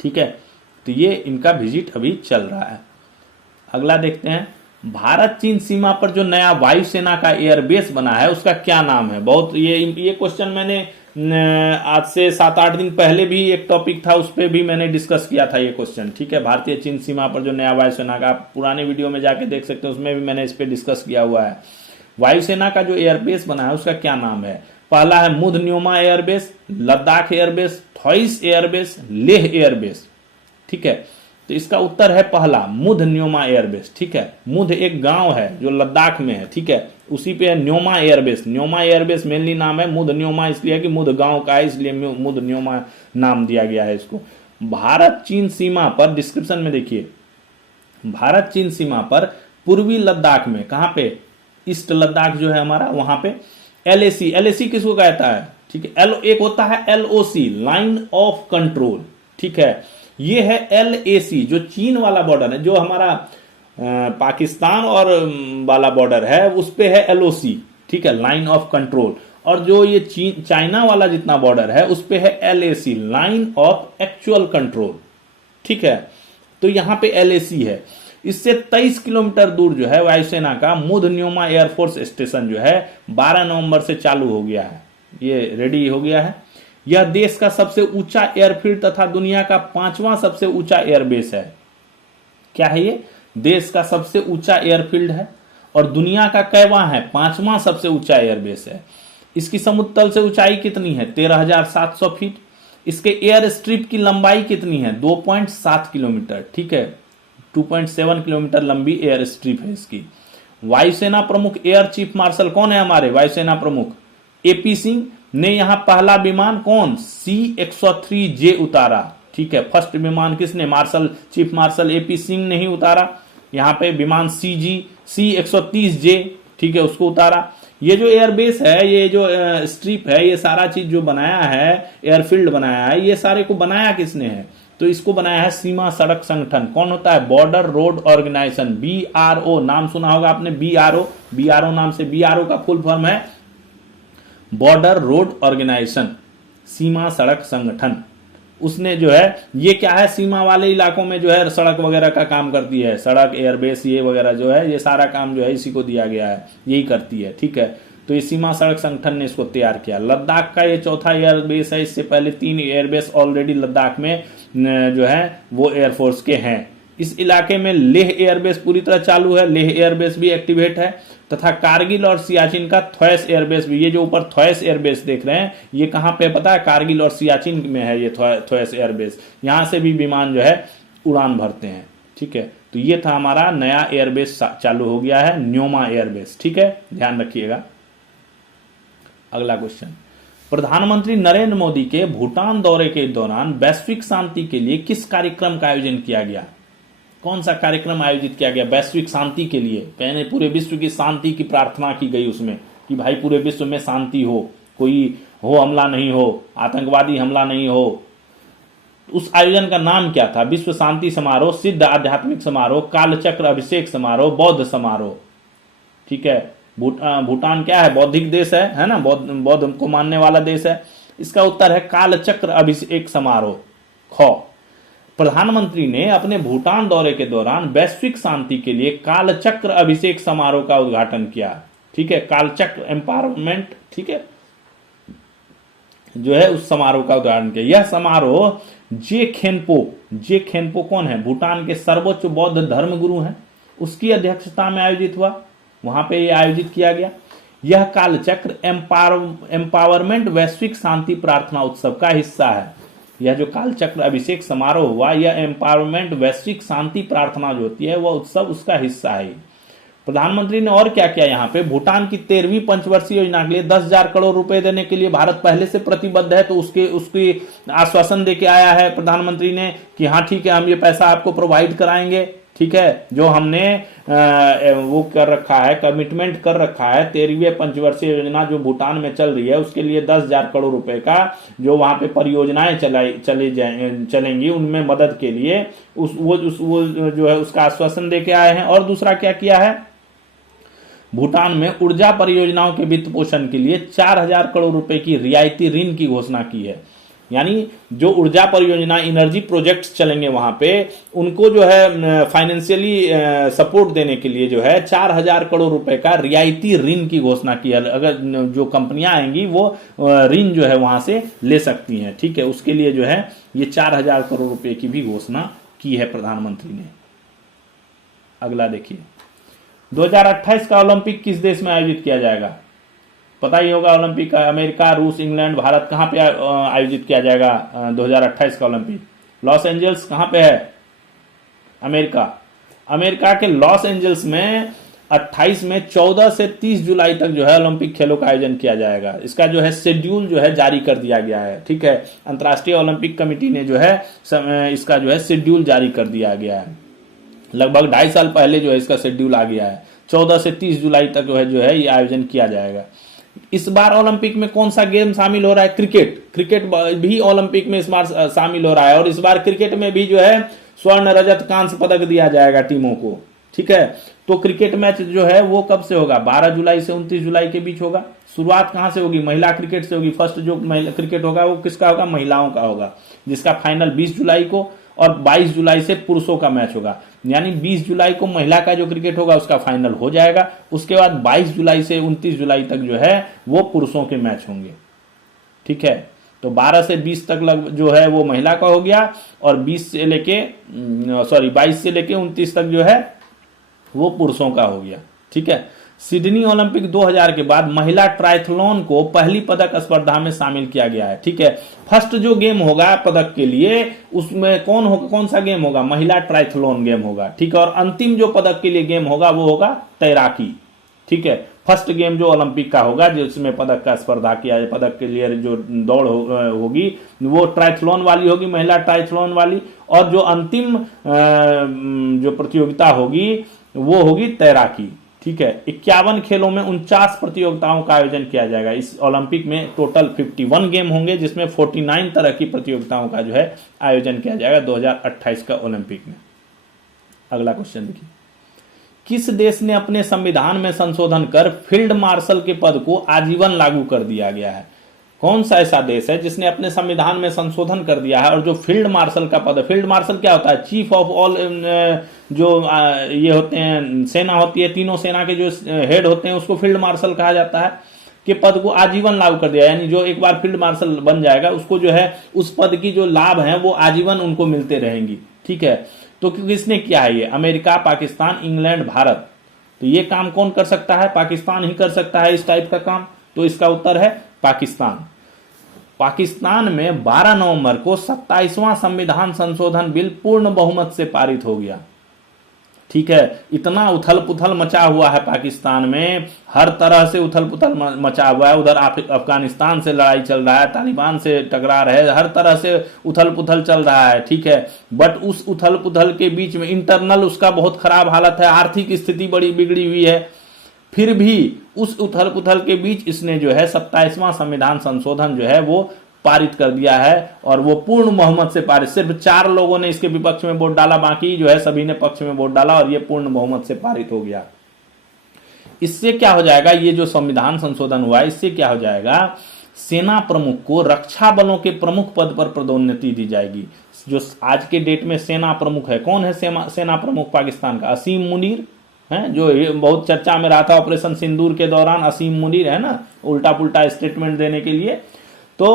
ठीक है, तो ये इनका विजिट अभी चल रहा है। अगला देखते हैं, भारत चीन सीमा पर जो नया वायुसेना का एयरबेस बना है उसका क्या नाम है? बहुत ये क्वेश्चन मैंने आज से 7-8 दिन पहले भी एक टॉपिक था, उस पर भी मैंने डिस्कस किया था ये क्वेश्चन। ठीक है, भारतीय चीन सीमा पर जो नया वायुसेना का, पुराने वीडियो में जाके देख सकते हैं, उसमें भी मैंने इस पर डिस्कस किया हुआ है। वायुसेना का जो एयरबेस बना है उसका क्या नाम है? पहला है Mudh Nyoma airbase, Ladakh airbase, Thoise airbase, Leh airbase. ठीक है, तो इसका उत्तर है पहला, मुध न्योमा एयरबेस। ठीक है, मुध एक गांव है जो लद्दाख में है। ठीक है, उसी पे Nyoma airbase. Nyoma airbase mainly नाम है, मुध न्योमा इसलिए कि मुध गांव का है, इसलिए मुध न्योमा नाम दिया गया है इसको। भारत चीन सीमा पर, डिस्क्रिप्शन में देखिए, भारत चीन सीमा पर पूर्वी लद्दाख में, कहां पे? ईस्ट लद्दाख जो है हमारा, वहां पे LAC, LAC किसको कहता है? ठीक है, एक होता है LOC, लाइन ऑफ कंट्रोल। ठीक है, ये है LAC जो चीन वाला बॉर्डर है, जो हमारा पाकिस्तान और वाला बॉर्डर है उस पे है LOC। ठीक है, लाइन ऑफ कंट्रोल। और जो ये चाइना वाला जितना बॉर्डर है उस पे है LAC, line of actual control. ठीक है, तो यहां पे LAC है। इससे 23 किलोमीटर दूर जो है वायुसेना का मुध न्योमा एयरफोर्स स्टेशन जो है 12 नवंबर से चालू हो गया है, ये रेडी हो गया है। यह देश का सबसे ऊंचा एयरफील्ड तथा दुनिया का 5वां सबसे ऊंचा एयरबेस है। क्या है ये? देश का सबसे ऊंचा एयरफील्ड है और दुनिया का कैवां है? 5वां सबसे ऊंचा एयरबेस है। इसकी समुद्र तल से ऊंचाई कितनी है? 13,700 फीट। इसके एयर स्ट्रिप की लंबाई कितनी है? 2.7 किलोमीटर, ठीक है, 2.7 किलोमीटर लंबी एयर स्ट्रिप है इसकी। वायुसेना प्रमुख एयर चीफ मार्शल कौन है हमारे वायुसेना प्रमुख? एपी सिंह ने यहां पहला विमान कौन? C-103J उतारा, ठीक है। फर्स्ट विमान किसने? Marshal chief marshal AP Singh ने ही उतारा। यहां पे विमान C-130J, ठीक है, उसको उतारा। ये जो एयरबेस है, ये जो स्ट्रिप है, ये सारा चीज जो बनाया है, एयरफील्ड बनाया है, ये सारे को बनाया किसने है? तो इसको बनाया है सीमा सड़क संगठन। कौन होता है? बॉर्डर रोड ऑर्गेनाइजेशन, BRO, नाम सुना होगा आपने, BRO नाम से। BRO का फुल फॉर्म है बॉर्डर रोड ऑर्गेनाइजेशन, सीमा सड़क संगठन। उसने जो है, ये क्या है, सीमा वाले इलाकों में जो है सड़क वगैरह का काम करती है, सड़क, एयरबेस, ये वगैरह जो है, ये सारा काम जो है इसी को दिया गया है, यही करती है, ठीक है। तो ये सीमा सड़क संगठन ने इसको तैयार किया। लद्दाख का ये चौथा एयरबेस है। इससे पहले 3 एयरबेस ऑलरेडी लद्दाख में जो है वो एयरफोर्स के हैं। इस इलाके में लेह एयरबेस पूरी तरह चालू है, लेह एयरबेस भी एक्टिवेट है, तथा कारगिल और सियाचिन का थ्वैस एयरबेस भी। ये जो ऊपर थ्वैस एयरबेस देख रहे हैं, ये कहां पे पता है? कारगिल और सियाचिन में है ये थ्वैस एयरबेस। यहां से भी विमान जो है उड़ान भरते हैं, ठीक है। तो ये था हमारा नया एयरबेस चालू हो गया है, न्योमा एयरबेस, ठीक है, ध्यान रखिएगा। अगला क्वेश्चन, प्रधानमंत्री नरेंद्र मोदी के भूटान दौरे के दौरान वैश्विक शांति के लिए किस कार्यक्रम का आयोजन किया गया? कौन सा कार्यक्रम आयोजित किया गया वैश्विक शांति के लिए? कहने पूरे विश्व की शांति की प्रार्थना की गई उसमें, कि भाई पूरे विश्व में शांति हो, कोई हो हमला नहीं हो, आतंकवादी हमला नहीं हो। उस आयोजन का नाम क्या था? विश्व शांति समारोह, सिद्ध आध्यात्मिक समारोह, कालचक्र अभिषेक समारोह, बौद्ध समारोह, ठीक है। भूटान क्या है? बौद्धिक देश है ना, बौद्ध को मानने वाला देश है। इसका उत्तर है कालचक्र अभिषेक समारोह, ख। प्रधानमंत्री ने अपने भूटान दौरे के दौरान वैश्विक शांति के लिए कालचक्र अभिषेक समारोह का उद्घाटन किया, ठीक है, कालचक्र एम्पावरमेंट, ठीक है, जो है उस समारोह का उद्घाटन किया। यह समारोह जे खेनपो कौन है? भूटान के सर्वोच्च बौद्ध धर्म गुरु हैं, उसकी अध्यक्षता में आयोजित हुआ, वहां पे यह आयोजित किया गया। यह कालचक्र एम्पावरमेंट वैश्विक शांति प्रार्थना उत्सव का हिस्सा है। यह जो कालचक्र अभिषेक समारोह हुआ, यह एम्पावरमेंट वैश्विक शांति प्रार्थना जो होती है वह उत्सव उसका हिस्सा है। प्रधानमंत्री ने और क्या किया? यहाँ पे भूटान की 13वीं पंचवर्षीय योजना के लिए 10,000 करोड़ रुपए देने के लिए भारत पहले से प्रतिबद्ध है, तो उसकी आश्वासन देके आया है प्रधानमंत्री ने कि हाँ ठीक है, हम ये पैसा आपको प्रोवाइड कराएंगे, ठीक है। जो हमने वो कर रखा है, कमिटमेंट कर रखा है, 13वीं पंचवर्षीय योजना जो भूटान में चल रही है, उसके लिए 10,000 करोड़ रुपए का जो वहां पे परियोजनाएं चलेंगी, उनमें मदद के लिए वो जो है उसका आश्वासन देके आए हैं। और दूसरा क्या किया है? भूटान में ऊर्जा परियोजनाओं के वित्त पोषण के लिए 4,000 करोड़ रुपए की रियायती ऋण की घोषणा की है। यानी जो ऊर्जा परियोजना, इनर्जी प्रोजेक्ट्स चलेंगे वहां पे, उनको जो है फाइनेंशियली सपोर्ट देने के लिए जो है 4,000 करोड़ रुपए का रियायती ऋण की घोषणा की है। अगर जो कंपनियां आएंगी वो ऋण जो है वहां से ले सकती हैं, ठीक है। उसके लिए जो है ये 4,000 करोड़ रुपए की भी घोषणा की है प्रधानमंत्री ने। अगला देखिए, 2028 का ओलंपिक किस देश में आयोजित किया जाएगा? पता ही होगा ओलंपिक, अमेरिका, रूस, इंग्लैंड, भारत, कहां पे आयोजित किया जाएगा 2028 का ओलंपिक? लॉस एंजल्स कहां पे है? अमेरिका के लॉस एंजल्स में 28 में 14 से 30 जुलाई तक जो है ओलंपिक खेलों का आयोजन किया जाएगा। इसका जो है शेड्यूल जो है जारी कर दिया गया है, ठीक है। अंतर्राष्ट्रीय ओलंपिक कमेटी ने जो है इसका जो है शेड्यूल जारी कर दिया गया है। लगभग 2.5 साल पहले जो है इसका शेड्यूल आ गया है। 14 से 30 जुलाई तक जो है ये आयोजन किया जाएगा। इस बार ओलंपिक में कौन सा गेम शामिल हो रहा है? क्रिकेट भी ओलंपिक में इस बार शामिल हो रहा है। और इस बार क्रिकेट में भी जो है स्वर्ण, रजत, कांस्य पदक दिया जाएगा टीमों को, ठीक है। तो क्रिकेट मैच जो है वो कब से होगा? 12 जुलाई से 29 जुलाई के बीच होगा। शुरुआत कहां से होगी? महिला क्रिकेट से होगी। फर्स्ट जो महिला क्रिकेट होगा वो किसका होगा? महिलाओं का होगा, जिसका फाइनल 20 जुलाई को, और 22 जुलाई से पुरुषों का मैच होगा। यानी 20 जुलाई को महिला का जो क्रिकेट होगा उसका फाइनल हो जाएगा। उसके बाद 22 जुलाई से 29 जुलाई तक जो है वो पुरुषों के मैच होंगे, ठीक है। तो 12 से 20 तक जो है वो महिला का हो गया, और 22 से लेके 29 तक जो है वो पुरुषों का हो गया, ठीक है। सिडनी ओलंपिक 2000 के बाद महिला ट्रायथलॉन को पहली पदक स्पर्धा में शामिल किया गया है। ठीक है, फर्स्ट जो गेम होगा पदक के लिए उसमें कौन सा गेम होगा? महिला ट्रायथलॉन गेम होगा। ठीक है, और अंतिम जो पदक के लिए गेम होगा वो होगा तैराकी। ठीक है, फर्स्ट गेम जो ओलंपिक का होगा जिसमें पदक का स्पर्धा किया जाए, पदक के लिए जो दौड़ होगी वो ट्रायथलॉन वाली होगी, महिला ट्रायथलॉन वाली। और जो अंतिम जो प्रतियोगिता होगी वो होगी तैराकी। ठीक है, 51 खेलों में 49 प्रतियोगिताओं का आयोजन किया जाएगा। इस ओलंपिक में टोटल 51 गेम होंगे जिसमें 49 तरह की प्रतियोगिताओं का जो है आयोजन किया जाएगा 2028 का ओलंपिक में। अगला क्वेश्चन देखिए, किस देश ने अपने संविधान में संशोधन कर फील्ड मार्शल के पद को आजीवन लागू कर दिया गया है? कौन सा ऐसा देश है जिसने अपने संविधान में संशोधन कर दिया है और जो फील्ड मार्शल का पद है, फील्ड मार्शल क्या होता है? चीफ ऑफ ऑल, जो ये होते हैं सेना होती है, तीनों सेना के जो हेड होते हैं उसको फील्ड मार्शल कहा जाता है, के पद को आजीवन लागू कर दिया। यानी जो एक बार फील्ड मार्शल बन जाएगा उसको जो है उस पद की जो लाभ है वो आजीवन उनको मिलते रहेंगी। ठीक है, तो किसने किया है ये? America, Pakistan, England, Bharat. तो ये काम कौन कर सकता है? पाकिस्तान ही कर सकता है इस टाइप का काम। तो इसका उत्तर है पाकिस्तान। पाकिस्तान में 12 नवंबर को 27वां संविधान संशोधन बिल पूर्ण बहुमत से पारित हो गया। ठीक है, इतना उथल पुथल मचा हुआ है पाकिस्तान में, हर तरह से उथल पुथल मचा हुआ है। उधर अफगानिस्तान से लड़ाई चल रहा है, तालिबान से टकरार है, हर तरह से उथल पुथल चल रहा है। ठीक है, बट उस उथल पुथल के बीच में इंटरनल उसका बहुत खराब हालत है, आर्थिक स्थिति बड़ी बिगड़ी हुई है। फिर भी उस उथल पुथल के बीच इसने जो है 27वां संविधान संशोधन जो है वो पारित कर दिया है और वो पूर्ण बहुमत से पारित। सिर्फ 4 लोगों ने इसके विपक्ष में वोट डाला, बाकी जो है सभी ने पक्ष में वोट डाला और ये पूर्ण बहुमत से पारित हो गया। इससे क्या हो जाएगा? ये जो संविधान संशोधन हुआ इससे क्या हो जाएगा? सेना प्रमुख को रक्षा बलों के प्रमुख पद पर पदोन्नति दी जाएगी। जो आज के डेट में सेना प्रमुख है, कौन है सेना प्रमुख पाकिस्तान का? असीम मुनीर है, जो बहुत चर्चा में रहा था ऑपरेशन सिंदूर के दौरान। असीम मुनीर है ना, उल्टा पुल्टा स्टेटमेंट देने के लिए। तो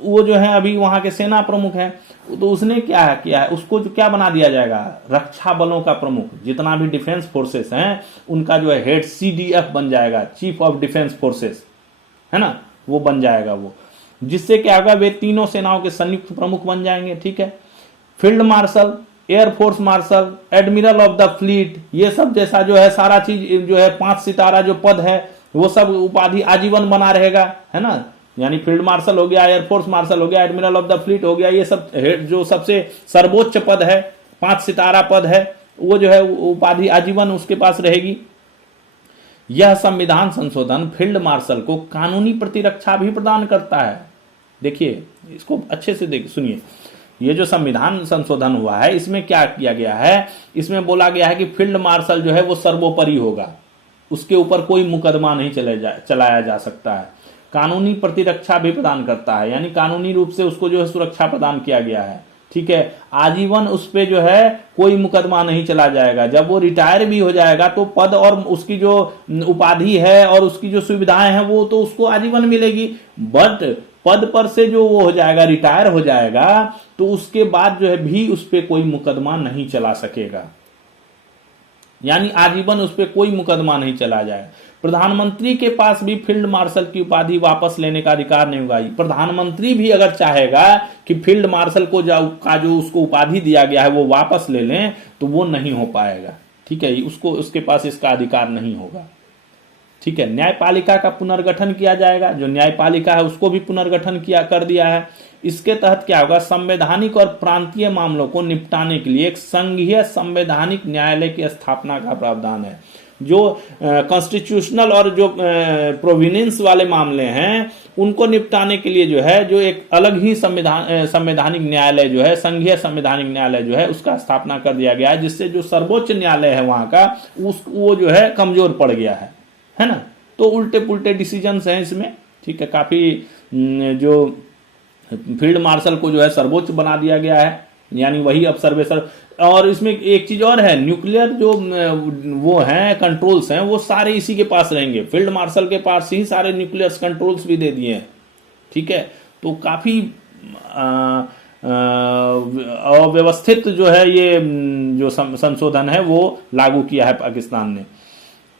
वो जो है अभी वहां के सेना प्रमुख हैं। तो उसने क्या किया है? उसको जो क्या बना दिया जाएगा? रक्षा बलों का प्रमुख। जितना भी डिफेंस फोर्सेस हैं उनका जो है हेड CDF बन जाएगा, चीफ ऑफ डिफेंस फोर्सेस, है ना, वो बन जाएगा वो। जिससे क्या होगा? वे तीनों सेनाओं के संयुक्त प्रमुख बन जाएंगे। ठीक है, field marshal, air force marshal, admiral of the fleet, ये सब जैसा जो है सारा चीज जो है 5 सितारा जो पद है वो सब उपाधि आजीवन बना रहेगा, है ना। यानी फील्ड मार्शल हो गया, एयरफोर्स मार्शल हो गया, एडमिरल ऑफ द फ्लीट हो गया, ये सब जो सबसे सर्वोच्च पद है, 5 सितारा पद है, वो जो है उपाधि आजीवन उसके पास रहेगी। यह संविधान संशोधन फील्ड मार्शल को कानूनी प्रतिरक्षा भी प्रदान करता है। देखिए इसको अच्छे से सुनिए, ये जो संविधान संशोधन हुआ है इसमें क्या किया गया है? इसमें बोला गया है कि फील्ड मार्शल जो है वो सर्वोपरि होगा, उसके ऊपर कोई मुकदमा नहीं चलाया जा सकता है। कानूनी प्रतिरक्षा भी प्रदान करता है, यानी कानूनी रूप से उसको जो है सुरक्षा प्रदान किया गया है। ठीक है, आजीवन उस पे जो है कोई मुकदमा नहीं चला जाएगा। जब वो रिटायर भी हो जाएगा तो पद और उसकी जो उपाधि है और उसकी जो सुविधाएं हैं वो तो उसको आजीवन मिलेगी। बट पद पर से जो वो हो जाएगा, रिटायर हो जाएगा, तो उसके बाद जो है भी उस पर कोई मुकदमा नहीं चला सकेगा, यानी आजीवन उस पर कोई मुकदमा नहीं चला जाए। प्रधानमंत्री के पास भी फील्ड मार्शल की उपाधि वापस लेने का अधिकार नहीं होगा। प्रधानमंत्री भी अगर चाहेगा कि फील्ड मार्शल को जो उसको उपाधि दिया गया है वो वापस ले लें तो वो नहीं हो पाएगा। ठीक है, उसके पास इसका अधिकार नहीं होगा। ठीक है, न्यायपालिका का पुनर्गठन किया जाएगा। जो न्यायपालिका है उसको भी पुनर्गठन कर दिया है। इसके तहत क्या होगा? संवैधानिक और प्रांतीय मामलों को निपटाने के लिए एक संघीय संवैधानिक न्यायालय की स्थापना का प्रावधान है। जो कॉन्स्टिट्यूशनल और जो प्रोविनेंस वाले मामले हैं उनको निपटाने के लिए जो है जो एक अलग ही संवैधानिक न्यायालय जो है, संघीय संवैधानिक न्यायालय जो है उसका स्थापना कर दिया गया है, जिससे जो सर्वोच्च न्यायालय है वहां का वो जो है कमजोर पड़ गया है ना। तो उल्टे पुल्टे डिसीजंस हैं इसमें। ठीक है, काफी जो फील्ड मार्शल को जो है सर्वोच्च बना दिया गया है, यानी वही अब सर्वेसर। और इसमें एक चीज और है, न्यूक्लियर जो वो हैं कंट्रोल्स हैं वो सारे इसी के पास रहेंगे। फील्ड मार्शल के पास ही सारे न्यूक्लियर कंट्रोल्स भी दे दिए हैं। ठीक है, तो काफी अव्यवस्थित जो है ये जो संशोधन है वो लागू किया है पाकिस्तान ने।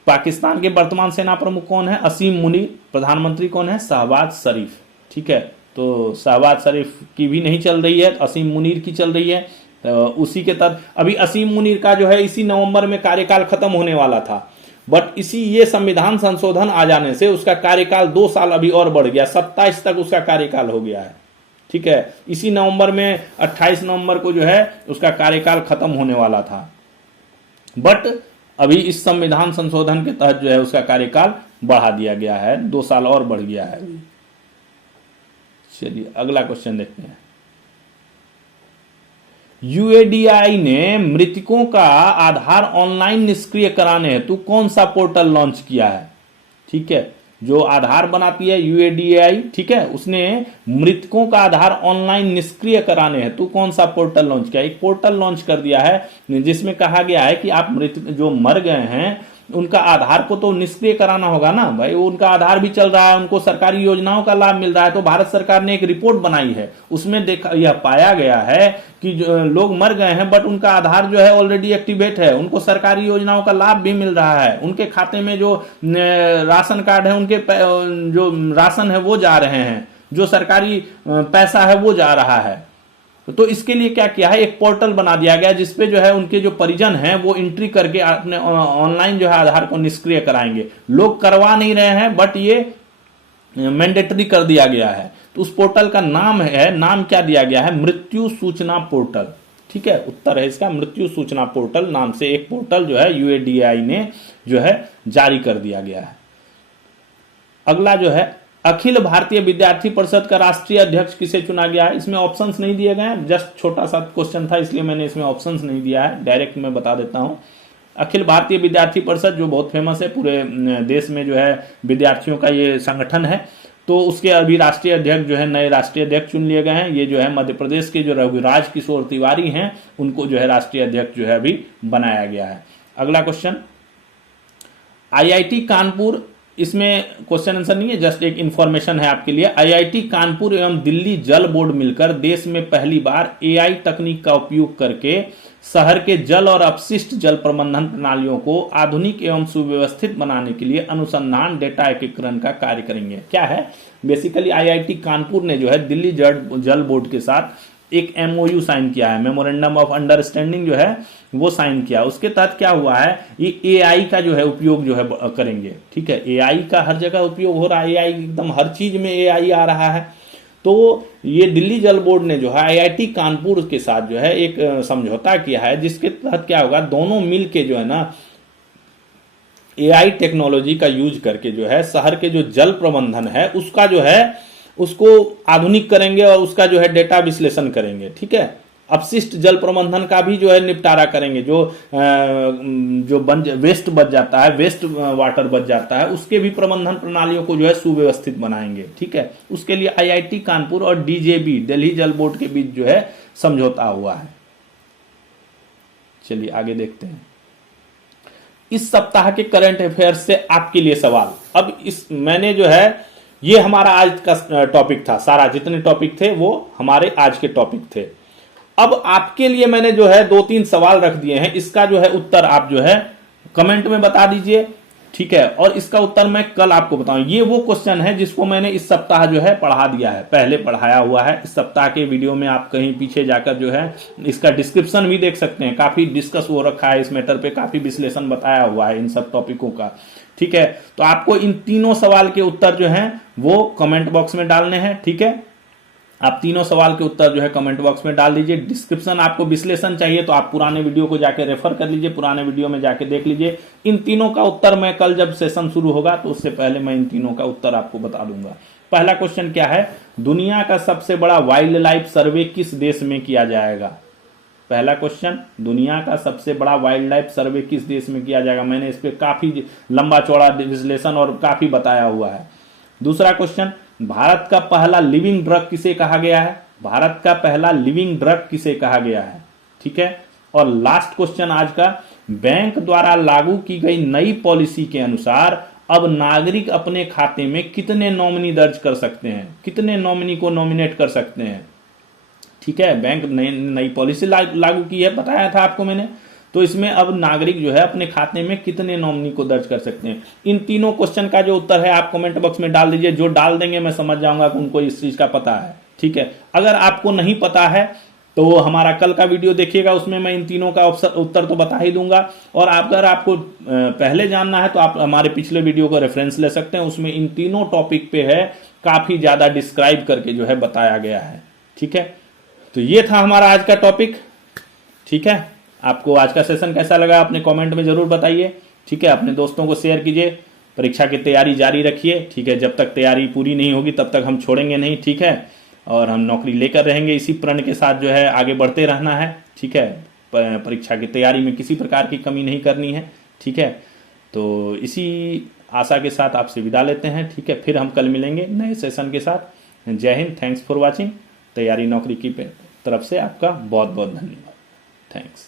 पाकिस्तान के वर्तमान सेना प्रमुख कौन है? असीम मुनीर। प्रधानमंत्री कौन है? शहबाज शरीफ। ठीक है, तो शहबाज शरीफ की भी नहीं चल रही है, असीम मुनीर की चल रही है। तो उसी के तहत अभी असीम मुनीर का जो है इसी नवंबर में कार्यकाल खत्म होने वाला था, बट इसी ये संविधान संशोधन आ जाने से उसका कार्यकाल 2 साल अभी और बढ़ गया, 27 तक उसका कार्यकाल हो गया है। ठीक है, इसी नवंबर में 28 नवंबर को जो है उसका कार्यकाल खत्म होने वाला था, बट अभी इस संविधान संशोधन के तहत जो है उसका कार्यकाल बढ़ा दिया गया है, 2 साल और बढ़ गया है। चलिए अगला क्वेश्चन देखते हैं। यूएडीआई ने मृतकों का आधार ऑनलाइन निष्क्रिय कराने हेतु कौन सा पोर्टल लॉन्च किया है? ठीक है, जो आधार बनाती है यूएडीआई, ठीक है, उसने मृतकों का आधार ऑनलाइन निष्क्रिय कराने हेतु कौन सा पोर्टल लॉन्च किया? एक पोर्टल लॉन्च कर दिया है जिसमें कहा गया है कि आप मृत जो मर गए हैं उनका आधार को तो निष्क्रिय कराना होगा ना भाई, उनका आधार भी चल रहा है, उनको सरकारी योजनाओं का लाभ मिल रहा है। तो भारत सरकार ने एक रिपोर्ट बनाई है, उसमें देखा यह पाया गया है कि जो लोग मर गए हैं बट उनका आधार जो है ऑलरेडी एक्टिवेट है, उनको सरकारी योजनाओं का लाभ भी मिल रहा है, उनके खाते में जो राशन कार्ड है, उनके जो राशन है वो जा रहे हैं, जो सरकारी पैसा है वो जा रहा है। तो इसके लिए क्या किया है, एक पोर्टल बना दिया गया जिसपे जो है उनके जो परिजन हैं वो एंट्री करके अपने ऑनलाइन जो है आधार को निष्क्रिय कराएंगे। लोग करवा नहीं रहे हैं बट ये मैंडेटरी कर दिया गया है। तो उस पोर्टल का नाम क्या दिया गया है? मृत्यु सूचना पोर्टल। ठीक है, उत्तर है इसका मृत्यु सूचना पोर्टल नाम से एक पोर्टल जो है यूएडीआई ने जो है जारी कर दिया गया है। अगला जो है, अखिल भारतीय विद्यार्थी परिषद का राष्ट्रीय अध्यक्ष किसे चुना गया है? इसमें ऑप्शंस नहीं दिए गए हैं, जस्ट छोटा सा क्वेश्चन था इसलिए मैंने इसमें ऑप्शंस नहीं दिया है, डायरेक्ट मैं बता देता हूं। अखिल भारतीय विद्यार्थी परिषद जो बहुत फेमस है, पूरे देश में जो है विद्यार्थियों का ये संगठन है, तो उसके अभी राष्ट्रीय अध्यक्ष जो है नए राष्ट्रीय अध्यक्ष चुन लिए गए हैं। ये जो है मध्य प्रदेश के जो रघुराज किशोर तिवारी हैं उनको जो है राष्ट्रीय अध्यक्ष जो है अभी बनाया गया है। अगला क्वेश्चन, आईआईटी कानपुर, इसमें क्वेश्चन आंसर नहीं है, जस्ट एक इंफॉर्मेशन है आपके लिए। आईआईटी कानपुर एवं दिल्ली जल बोर्ड मिलकर देश में पहली बार एआई तकनीक का उपयोग करके शहर के जल और अपशिष्ट जल प्रबंधन प्रणालियों को आधुनिक एवं सुव्यवस्थित बनाने के लिए अनुसंधान डेटा एकीकरण का कार्य करेंगे। क्या है? बेसिकली आईआईटी कानपुर ने जो है दिल्ली जल बोर्ड के साथ एक एमओयू साइन किया है, मेमोरेंडम ऑफ अंडरस्टैंडिंग जो है वो साइन किया। उसके तहत क्या हुआ है, ये एआई का जो है उपयोग जो है करेंगे। ठीक है, एआई का हर जगह उपयोग हो रहा है, एआई एकदम हर चीज में एआई आ रहा है। तो ये दिल्ली जल बोर्ड ने जो है आईआईटी कानपुर के साथ जो है एक समझौता किया है, जिसके तहत क्या होगा, दोनों मिल के जो है ना एआई टेक्नोलॉजी का यूज करके जो है शहर के जो जल प्रबंधन है उसका जो है उसको आधुनिक करेंगे और उसका जो है डेटा विश्लेषण करेंगे। ठीक है, अपशिष्ट जल प्रबंधन का भी जो है निपटारा करेंगे, जो वेस्ट बच जाता है, वेस्ट वाटर बच जाता है, उसके भी प्रबंधन प्रणालियों को जो है सुव्यवस्थित बनाएंगे। ठीक है, उसके लिए आईआईटी कानपुर और डीजेबी दिल्ली जल बोर्ड के बीच जो है समझौता हुआ है। चलिए आगे देखते हैं। इस सप्ताह के करंट अफेयर्स से आपके लिए सवाल। अब मैंने जो है ये हमारा आज का टॉपिक था, सारा जितने टॉपिक थे वो हमारे आज के टॉपिक थे। अब आपके लिए मैंने जो है 2-3 सवाल रख दिए हैं, इसका जो है उत्तर आप जो है कमेंट में बता दीजिए। ठीक है, और इसका उत्तर मैं कल आपको बताऊं। ये वो क्वेश्चन है जिसको मैंने इस सप्ताह जो है पढ़ा दिया है, पहले पढ़ाया हुआ है। इस सप्ताह के वीडियो में आप कहीं पीछे जाकर जो है इसका डिस्क्रिप्शन भी देख सकते हैं, काफी डिस्कस हो रखा है इस मैटर पे, काफी विश्लेषण बताया हुआ है इन सब टॉपिकों का। ठीक है, तो आपको इन तीनों सवाल के उत्तर जो हैं वो कमेंट बॉक्स में डालने हैं। ठीक है, आप तीनों सवाल के उत्तर जो है कमेंट बॉक्स में डाल दीजिए। डिस्क्रिप्शन आपको विश्लेषण चाहिए तो आप पुराने वीडियो को जाके रेफर कर लीजिए, पुराने वीडियो में जाके देख लीजिए। इन तीनों का उत्तर मैं कल जब सेशन शुरू होगा तो उससे पहले मैं इन तीनों का उत्तर आपको बता दूंगा। पहला क्वेश्चन क्या है, दुनिया का सबसे बड़ा वाइल्ड लाइफ सर्वे किस देश में किया जाएगा? पहला क्वेश्चन, दुनिया का सबसे बड़ा वाइल्ड लाइफ सर्वे किस देश में किया जाएगा? मैंने इस पे काफी लंबा चौड़ा विश्लेषण और काफी बताया हुआ है। दूसरा क्वेश्चन, भारत का पहला लिविंग ड्रग किसे कहा गया है? भारत का पहला लिविंग ड्रग किसे कहा गया है? ठीक है, और लास्ट क्वेश्चन आज का, बैंक द्वारा लागू की गई नई पॉलिसी के अनुसार अब नागरिक अपने खाते में कितने नॉमिनी दर्ज कर सकते हैं, कितने नॉमिनी को नॉमिनेट कर सकते हैं? ठीक है, बैंक नई पॉलिसी लागू की है, बताया था आपको मैंने। तो इसमें अब नागरिक जो है अपने खाते में कितने नॉमिनी को दर्ज कर सकते हैं, इन तीनों क्वेश्चन का जो उत्तर है आप कमेंट बॉक्स में डाल दीजिए। जो डाल देंगे मैं समझ जाऊंगा कि उनको इस चीज का पता है। ठीक है, अगर आपको नहीं पता है तो हमारा कल का वीडियो देखिएगा, उसमें मैं इन तीनों का उत्तर तो बता ही दूंगा। और अगर आपको पहले जानना है तो आप हमारे पिछले वीडियो का रेफरेंस ले सकते हैं, उसमें इन तीनों टॉपिक पे है काफी ज्यादा डिस्क्राइब करके जो है बताया गया है। ठीक है, तो ये था हमारा आज का टॉपिक। ठीक है, आपको आज का सेशन कैसा लगा अपने कमेंट में जरूर बताइए। ठीक है, अपने दोस्तों को शेयर कीजिए, परीक्षा की तैयारी जारी रखिए। ठीक है, जब तक तैयारी पूरी नहीं होगी तब तक हम छोड़ेंगे नहीं। ठीक है, और हम नौकरी लेकर रहेंगे, इसी प्रण के साथ जो है आगे बढ़ते रहना है। ठीक है, परीक्षा की तैयारी में किसी प्रकार की कमी नहीं करनी है। ठीक है, तो इसी आशा के साथ आपसे विदा लेते हैं। ठीक है, फिर हम कल मिलेंगे नए सेशन के साथ। जय हिंद, थैंक्स फॉर वॉचिंग। तैयारी नौकरी की तरफ से आपका बहुत बहुत धन्यवाद। थैंक्स।